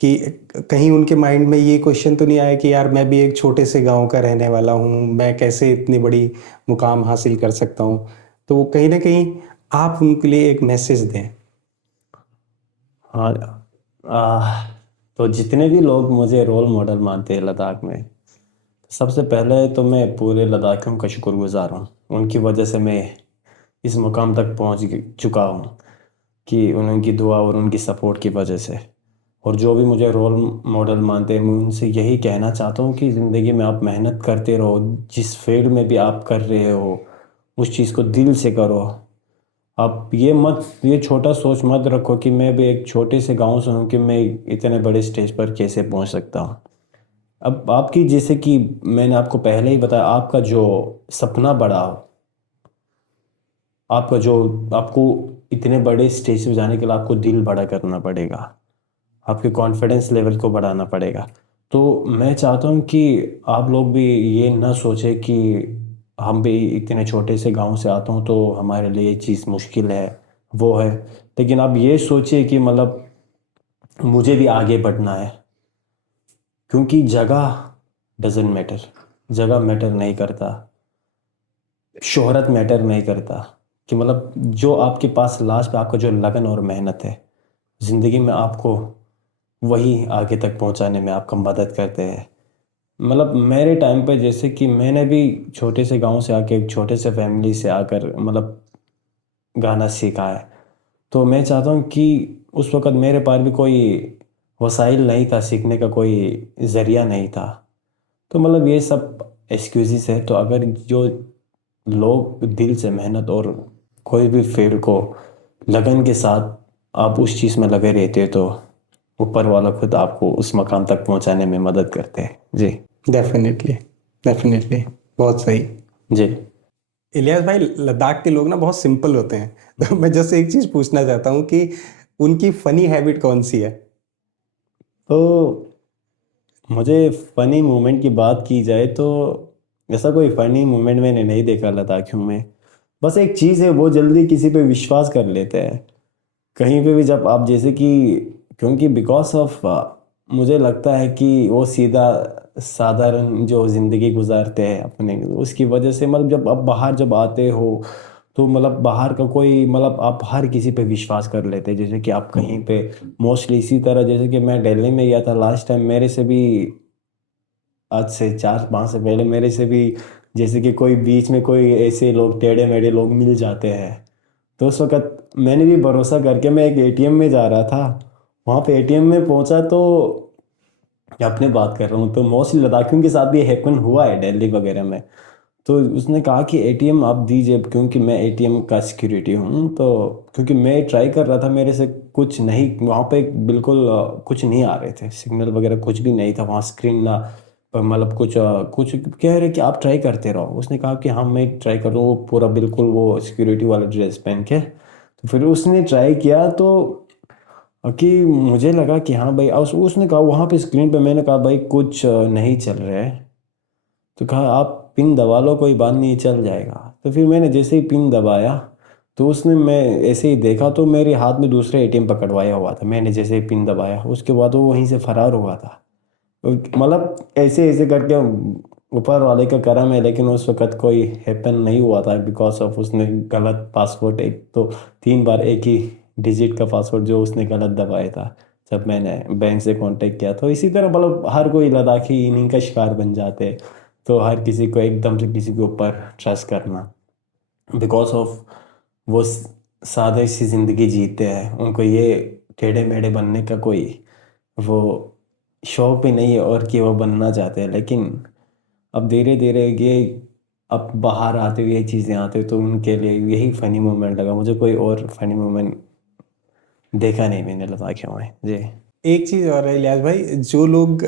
कि कहीं उनके माइंड में ये क्वेश्चन तो नहीं आया कि यार मैं भी एक छोटे से गांव का रहने वाला हूँ, मैं कैसे इतनी बड़ी मुकाम हासिल कर सकता हूँ? तो कहीं ना कहीं आप उनके लिए एक मैसेज दें। हाँ तो जितने भी लोग मुझे रोल मॉडल मानते हैं लद्दाख में, सबसे पहले तो मैं पूरे लद्दाखियों का शुक्रगुजार हूँ। उनकी वजह से मैं इस मुकाम तक पहुँच चुका हूँ, कि उनकी दुआ और उनकी सपोर्ट की वजह से। और जो भी मुझे रोल मॉडल मानते हैं, मैं उनसे यही कहना चाहता हूँ कि ज़िंदगी में आप मेहनत करते रहो, जिस फील्ड में भी आप कर रहे हो उस चीज़ को दिल से करो। आप ये छोटा सोच मत रखो कि मैं भी एक छोटे से गांव से हूँ कि मैं इतने बड़े स्टेज पर कैसे पहुँच सकता हूँ। अब आपकी, जैसे कि मैंने आपको पहले ही बताया, आपका जो सपना बड़ा हो, आपका जो आपको इतने बड़े स्टेज पे जाने के लिए आपको दिल बड़ा करना पड़ेगा, आपके कॉन्फिडेंस लेवल को बढ़ाना पड़ेगा। तो मैं चाहता हूँ कि आप लोग भी ये ना सोचें कि हम भी इतने छोटे से गांव से आता हूँ तो हमारे लिए ये चीज़ मुश्किल है, वो है। लेकिन आप ये सोचिए कि मतलब मुझे भी आगे बढ़ना है, क्योंकि जगह डजेंट मैटर, जगह मैटर नहीं करता, शोहरत मैटर नहीं करता। कि मतलब जो आपके पास लास्ट पे आपका जो लगन और मेहनत है ज़िंदगी में, आपको वही आगे तक पहुंचाने में आपका मदद करते हैं। मतलब मेरे टाइम पे, जैसे कि मैंने भी छोटे से गांव से आके, एक छोटे से फैमिली से आकर मतलब गाना सीखा है। तो मैं चाहता हूँ कि उस वक़्त मेरे पास भी कोई वसाइल नहीं था, सीखने का कोई ज़रिया नहीं था। तो मतलब ये सब एक्सक्यूज़ेस है। तो अगर जो लोग दिल से मेहनत और कोई भी फील्ड को लगन के साथ आप उस चीज़ में लगे रहते हैं, तो ऊपर वाला खुद आपको उस मकाम तक पहुंचाने में मदद करते हैं जी। डेफिनेटली, डेफिनेटली, बहुत सही। जी इलियास भाई, लद्दाख के लोग ना बहुत सिंपल होते हैं। तो मैं जैसे एक चीज़ पूछना चाहता हूँ कि उनकी फनी हैबिट कौन सी है? तो मुझे फ़नी मोमेंट की बात की जाए तो ऐसा कोई फ़नी मोमेंट मैंने नहीं देखा लद्दाखियों में। बस एक चीज़ है, वो जल्दी किसी पे विश्वास कर लेते हैं कहीं पे भी। जब आप जैसे कि, क्योंकि बिकॉज ऑफ मुझे लगता है कि वो सीधा साधारण जो ज़िंदगी गुजारते हैं अपने, उसकी वजह से मतलब जब आप बाहर जब आते हो तो मतलब बाहर का कोई मतलब आप हर किसी पे विश्वास कर लेते हैं। जैसे कि आप कहीं पे मोस्टली इसी तरह, जैसे कि मैं दिल्ली में गया था लास्ट टाइम, मेरे से भी आज से 4-5 से पहले मेरे से भी जैसे कि कोई बीच में कोई ऐसे लोग टेढ़े मेढ़े लोग मिल जाते हैं, तो उस वक्त मैंने भी भरोसा करके मैं एक एटीएम में जा रहा था। वहाँ पे एटीएम में पहुँचा तो अपने बात कर रहा हूँ, तो मोस्टली लद्दाखियों के साथ भी हैपन हुआ है दिल्ली वगैरह में। तो उसने कहा कि एटीएम आप दीजिए, क्योंकि मैं एटीएम का सिक्योरिटी हूँ, तो क्योंकि मैं ट्राई कर रहा था, मेरे से कुछ नहीं, वहाँ पे बिल्कुल कुछ नहीं आ रहे थे, सिग्नल वगैरह कुछ भी नहीं था वहाँ, स्क्रीन ना मतलब कुछ कह रहे कि आप ट्राई करते रहो। उसने कहा कि हाँ मैं ट्राई कर रहा हूँ, वो पूरा बिल्कुल वो सिक्योरिटी वाला ड्रेस पहन के। तो फिर उसने ट्राई किया तो कि मुझे लगा कि हाँ भाई, उसने कहा वहाँ पे स्क्रीन पे, मैंने कहा भाई कुछ नहीं चल रहा है। तो कहा आप पिन दबा लो, कोई बात नहीं चल जाएगा। तो फिर मैंने जैसे ही पिन दबाया तो उसने, मैं ऐसे ही देखा तो मेरे हाथ में दूसरा एटीएम पकड़वाया हुआ था। मैंने जैसे ही पिन दबाया उसके बाद वो वहीं से फरार हुआ था। मतलब ऐसे ऐसे करके ऊपर वाले का करम है, लेकिन उस वक्त कोई हैपन नहीं हुआ था बिकॉज ऑफ उसने गलत पासवर्ड, एक तो 3 बार एक ही डिजिट का पासवर्ड जो उसने गलत दबाया था जब मैंने बैंक से कांटेक्ट किया। तो इसी तरह मतलब हर कोई लद्दाखी इन्हीं का शिकार बन जाते हैं। तो हर किसी को एकदम से किसी के ऊपर ट्रस्ट करना बिकॉज ऑफ वो सादा सी ज़िंदगी जीते हैं, उनको ये टेढ़े मेढ़े बनने का कोई वो शौक भी नहीं है और कि वो बनना चाहते हैं। लेकिन अब धीरे धीरे ये अब बाहर आते हुए ये चीज़ें आते तो उनके लिए यही फ़नी मोमेंट लगा मुझे, कोई और फ़नी मोमेंट देखा नहीं मैंने लद्दाख में जी। एक चीज और है इलियास भाई, जो लोग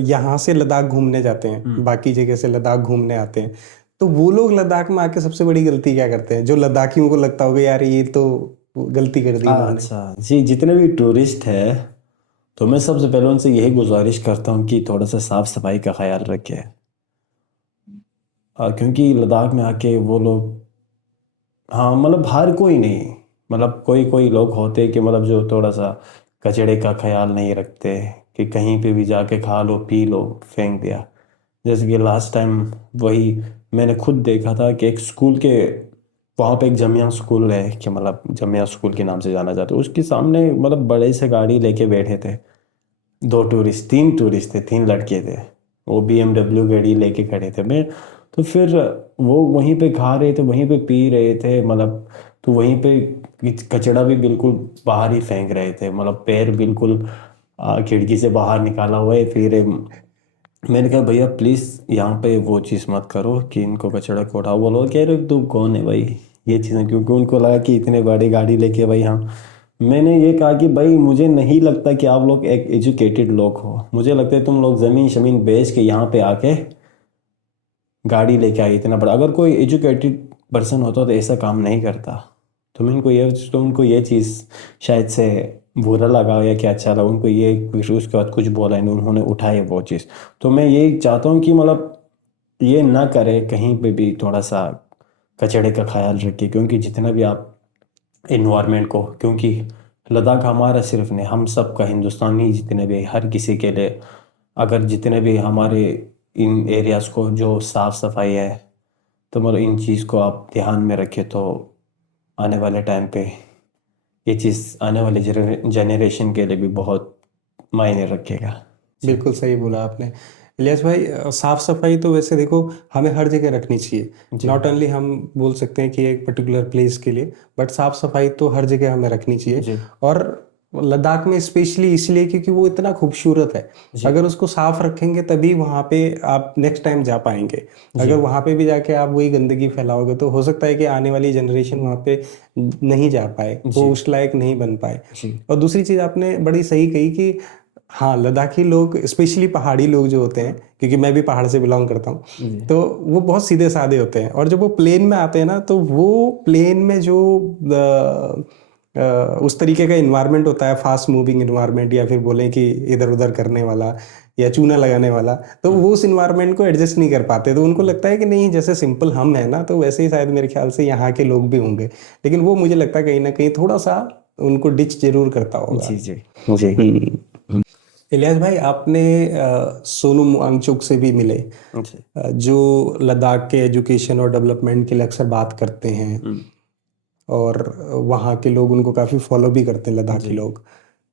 यहाँ से लद्दाख घूमने जाते हैं, बाकी जगह से लद्दाख घूमने आते हैं, तो वो लोग लद्दाख में आके सबसे बड़ी गलती क्या करते हैं, जो लद्दाखियों को लगता होगा यार ये तो गलती कर दी इन्होंने? अच्छा जी, जितने भी टूरिस्ट हैं तो मैं सबसे पहले उनसे यही गुजारिश करता हूँ कि थोड़ा सा साफ सफाई का ख्याल रखें। क्योंकि लद्दाख में आके वो लोग, हाँ मतलब हर कोई नहीं, मतलब कोई कोई लोग होते कि मतलब जो थोड़ा सा कचड़े का ख्याल नहीं रखते, कि कहीं पे भी जाके खा लो पी लो फेंक दिया। जैसे कि लास्ट टाइम वही मैंने खुद देखा था कि एक स्कूल के वहाँ पे एक जमिया स्कूल है, कि मतलब जमिया स्कूल के नाम से जाना जाता है, उसके सामने मतलब बड़े से गाड़ी लेके बैठे थे 3 टूरिस्ट थे, 3 लड़के थे, वो BMW गाड़ी लेके खड़े थे। मैं तो फिर वो वहीं पे खा रहे थे, वहीं पे पी रहे थे, मतलब तो वहीं पे कचड़ा भी बिल्कुल बाहर ही फेंक रहे थे, मतलब पैर बिल्कुल खिड़की से बाहर निकाला हुआ है। फिर मैंने कहा भैया प्लीज़ यहाँ पे वो चीज़ मत करो कि इनको कचड़ा को उठाओ। वो लोग कह रहे तू कौन है भाई ये चीज़ें, क्योंकि उनको लगा कि इतने बड़ी गाड़ी लेके भाई हम। मैंने ये कहा कि भाई मुझे नहीं लगता कि आप लोग एक एजुकेटेड लोग हो, मुझे लगता है तुम लोग ज़मीन शमीन बेच के यहाँ पे आके गाड़ी लेके आए इतना बड़ा। अगर कोई एजुकेटेड पर्सन होता तो ऐसा काम नहीं करता। तो उनको ये चीज़ शायद से बुरा लगा या क्या अच्छा लगा उनको, ये फिर उसके बाद कुछ बोला नहीं, उन्होंने उठाई वो चीज़। तो मैं यही चाहता हूँ कि मतलब ये ना करे, कहीं पे भी थोड़ा सा कचड़े का ख्याल रखिए, क्योंकि जितना भी आप इन्वायरमेंट को, क्योंकि लद्दाख हमारा सिर्फ नहीं, हम सब का, हिंदुस्तानी जितने भी हर किसी के लिए, अगर जितने भी हमारे इन एरियाज़ को जो साफ़ सफाई है, तो मतलब इन चीज़ को आप ध्यान में रखें तो आने वाले टाइम पे ये चीज़ आने वाले जनरेशन के लिए भी बहुत मायने रखेगा। बिल्कुल सही बोला आपने इलियास भाई। साफ सफाई तो वैसे देखो हमें हर जगह रखनी चाहिए, नॉट ओनली हम बोल सकते हैं कि एक पर्टिकुलर प्लेस के लिए, बट साफ सफाई तो हर जगह हमें रखनी चाहिए। जी और लद्दाख में स्पेशली इसलिए क्योंकि वो इतना खूबसूरत है, अगर उसको साफ रखेंगे तभी वहाँ पे आप नेक्स्ट टाइम जा पाएंगे। अगर वहाँ पे भी जाके आप वही गंदगी फैलाओगे तो हो सकता है कि आने वाली जनरेशन वहाँ पे नहीं जा पाए, वो उस लायक नहीं बन पाए। और दूसरी चीज़ आपने बड़ी सही कही कि हाँ, लद्दाखी लोग स्पेशली पहाड़ी लोग जो होते हैं, क्योंकि मैं भी पहाड़ से बिलोंग करता हूँ, तो वो बहुत सीधे साधे होते हैं। और जब वो प्लेन में आते हैं ना, तो वो प्लेन में जो उस तरीके का इन्वायरमेंट होता है, फास्ट मूविंग इन्वायरमेंट, या फिर बोलें कि इधर उधर करने वाला या चूना लगाने वाला, तो वो उस इन्वायरमेंट को एडजस्ट नहीं कर पाते। तो उनको लगता है कि नहीं, जैसे सिंपल हम है ना, तो वैसे ही शायद मेरे ख्याल से यहाँ के लोग भी होंगे। लेकिन वो मुझे लगता है कहीं ना कहीं थोड़ा सा उनको डिच जरूर करता होगा। जी जी जी इलियास भाई, आपने सोनम वांगचुक से भी मिले, जो लद्दाख के एजुकेशन और डेवलपमेंट के लिए अक्सर बात करते हैं, और वहाँ के लोग उनको काफ़ी फॉलो भी करते हैं, लद्दाखी लोग।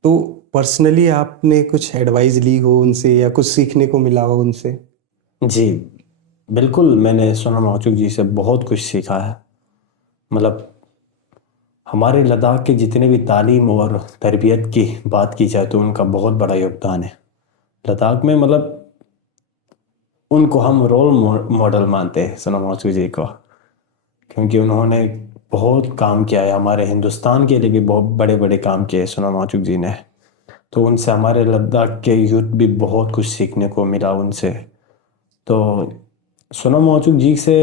तो पर्सनली आपने कुछ एडवाइस ली हो उनसे या कुछ सीखने को मिला हो उनसे? जी, बिल्कुल मैंने सोनम वांगचुक जी से बहुत कुछ सीखा है। मतलब हमारे लद्दाख के जितने भी तालीम और तरबियत की बात की जाए तो उनका बहुत बड़ा योगदान है। लद्दाख में मतलब उनको हम रोल मॉडल मानते हैं, सोनम वांगचुक जी को, क्योंकि उन्होंने बहुत काम किया है हमारे हिंदुस्तान के लिए भी, बहुत बड़े बड़े काम किए सोनम वांगचुक जी ने। तो उनसे हमारे लद्दाख के यूथ भी बहुत कुछ सीखने को मिला उनसे। तो सोनम वांगचुक जी से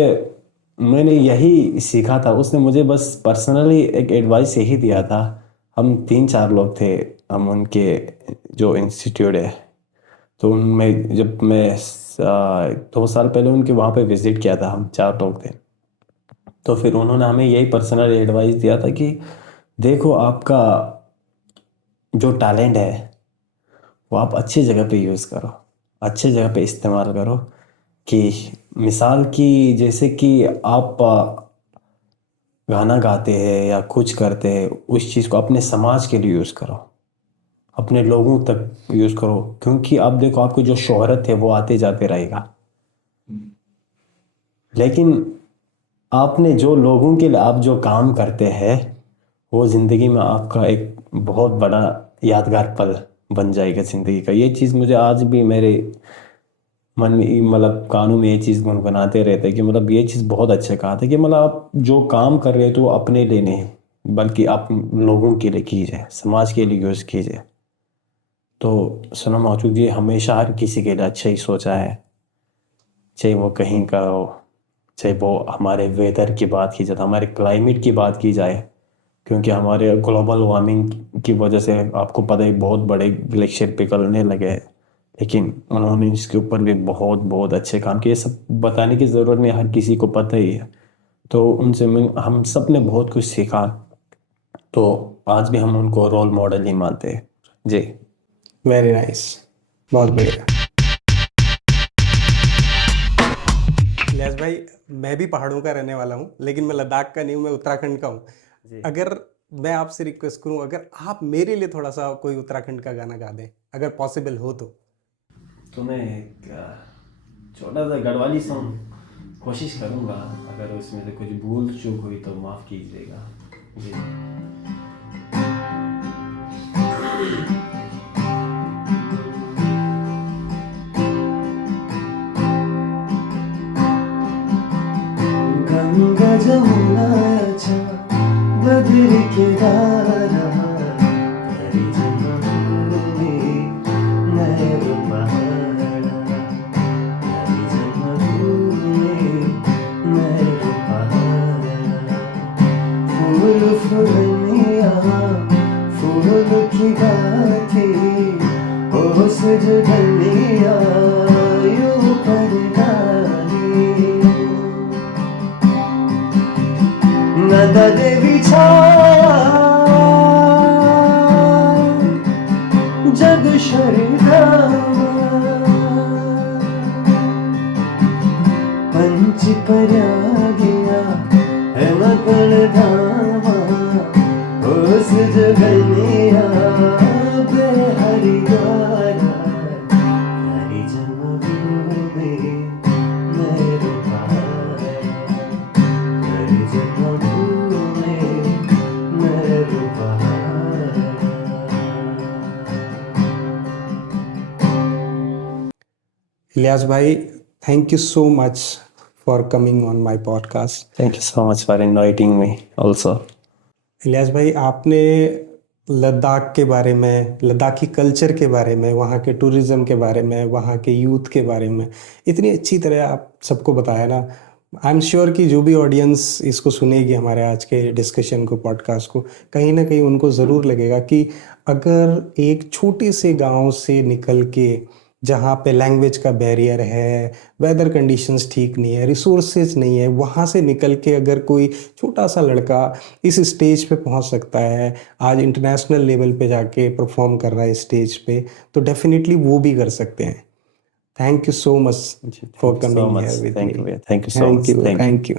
मैंने यही सीखा था। उसने मुझे बस पर्सनली एक एडवाइस यही दिया था। हम 3-4 लोग थे, हम उनके जो इंस्टीट्यूट है, तो उनमें जब मैं 2 साल पहले उनके वहाँ पे विजिट किया था, हम 4 लोग थे। तो फिर उन्होंने हमें यही पर्सनल एडवाइस दिया था कि देखो, आपका जो टैलेंट है वो आप अच्छी जगह पे यूज़ करो, अच्छे जगह पे इस्तेमाल करो। कि मिसाल की जैसे कि आप गाना गाते हैं या कुछ करते हैं, उस चीज़ को अपने समाज के लिए यूज़ करो, अपने लोगों तक यूज़ करो। क्योंकि आप देखो, आपको जो शोहरत है वो आते जाते रहेगा, लेकिन आपने जो लोगों के लिए आप जो काम करते हैं वो ज़िंदगी में आपका एक बहुत बड़ा यादगार पल बन जाएगा ज़िंदगी का। ये चीज़ मुझे आज भी मेरे मन में, मतलब कानों में ये चीज़ गुनगुनाते रहते हैं कि मतलब ये चीज़ बहुत अच्छा कहा था कि मतलब आप जो काम कर रहे हो तो वो अपने लिए नहीं, बल्कि आप लोगों के लिए कीजिए, समाज के लिए यूज़ कीजिए। तो सोनम वांगचुक जी हमेशा हर किसी के लिए अच्छा ही सोचा है, चाहे वो कहीं का हो, चाहे वो हमारे वेदर की बात की जाए, हमारे क्लाइमेट की बात की जाए। क्योंकि हमारे ग्लोबल वार्मिंग की वजह से आपको पता है बहुत बड़े ग्लेशियर पिघलने लगे हैं, लेकिन उन्होंने इसके ऊपर भी बहुत बहुत अच्छे काम किए। सब बताने की ज़रूरत नहीं, हर किसी को पता ही है। तो उनसे हम सब ने बहुत कुछ सीखा। तो आज भी हम उनको रोल मॉडल ही मानते हैं। जी, वेरी नाइस, बहुत बढ़िया। इलियास भाई, मैं भी पहाड़ों का रहने वाला हूँ, लेकिन मैं लद्दाख का नहीं हूँ, मैं उत्तराखंड का हूँ। जी। अगर मैं आपसे रिक्वेस्ट करूँ, अगर आप मेरे लिए थोड़ा सा कोई उत्तराखंड का गाना गा दें, अगर पॉसिबल हो तो मैं एक छोटा सा गढ़वाली सॉन्ग कोशिश करूँगा, अगर उसमें से कुछ भूल चूक हुई तो माफ़ कीजिएगा। जी। गंगा जमुना अच्छा बद्र केदारा, करी जन्मभूमि नैरो पहाड़ा, करी जन्मभूमि नैरो पहाड़ा। फूल फुलनिया फूल की गाथी, ओ सजनिया यूं पर डाली। नंदा देवी छाया जग शरदामा, पंच पर्या गया है मकड़ धामा, उस जगनिया बेहरी द्वारा, हरी जन्मभूमि मेरो पहाड़ा, हरी जन्मभूमि मेरो पहाड़ा। इलियास भाई, thank you so much for coming on my podcast. Thank you so much for inviting me also. Ilyas भाई, आपने लद्दाख के बारे में, लद्दाखी कल्चर के बारे में, वहाँ के टूरिज़्म के बारे में, वहाँ के यूथ के बारे में इतनी अच्छी तरह आप सबको बताया ना। आई एम श्योर कि जो भी ऑडियंस इसको सुनेगी, हमारे आज के डिस्कशन को, पॉडकास्ट को, कहीं ना कहीं उनको ज़रूर लगेगा कि अगर एक छोटे से गांव से निकल के, जहाँ पे लैंग्वेज का बैरियर है, वेदर कंडीशंस ठीक नहीं है, रिसोर्सेज नहीं है, वहाँ से निकल के अगर कोई छोटा सा लड़का इस स्टेज पे पहुँच सकता है, आज इंटरनेशनल लेवल पे जाके परफॉर्म कर रहा है स्टेज पे, तो डेफिनेटली वो भी कर सकते हैं। Thank you so much for Thank you so coming much. Here with Thank me. you. Thank you so much. Thank you. Thank you.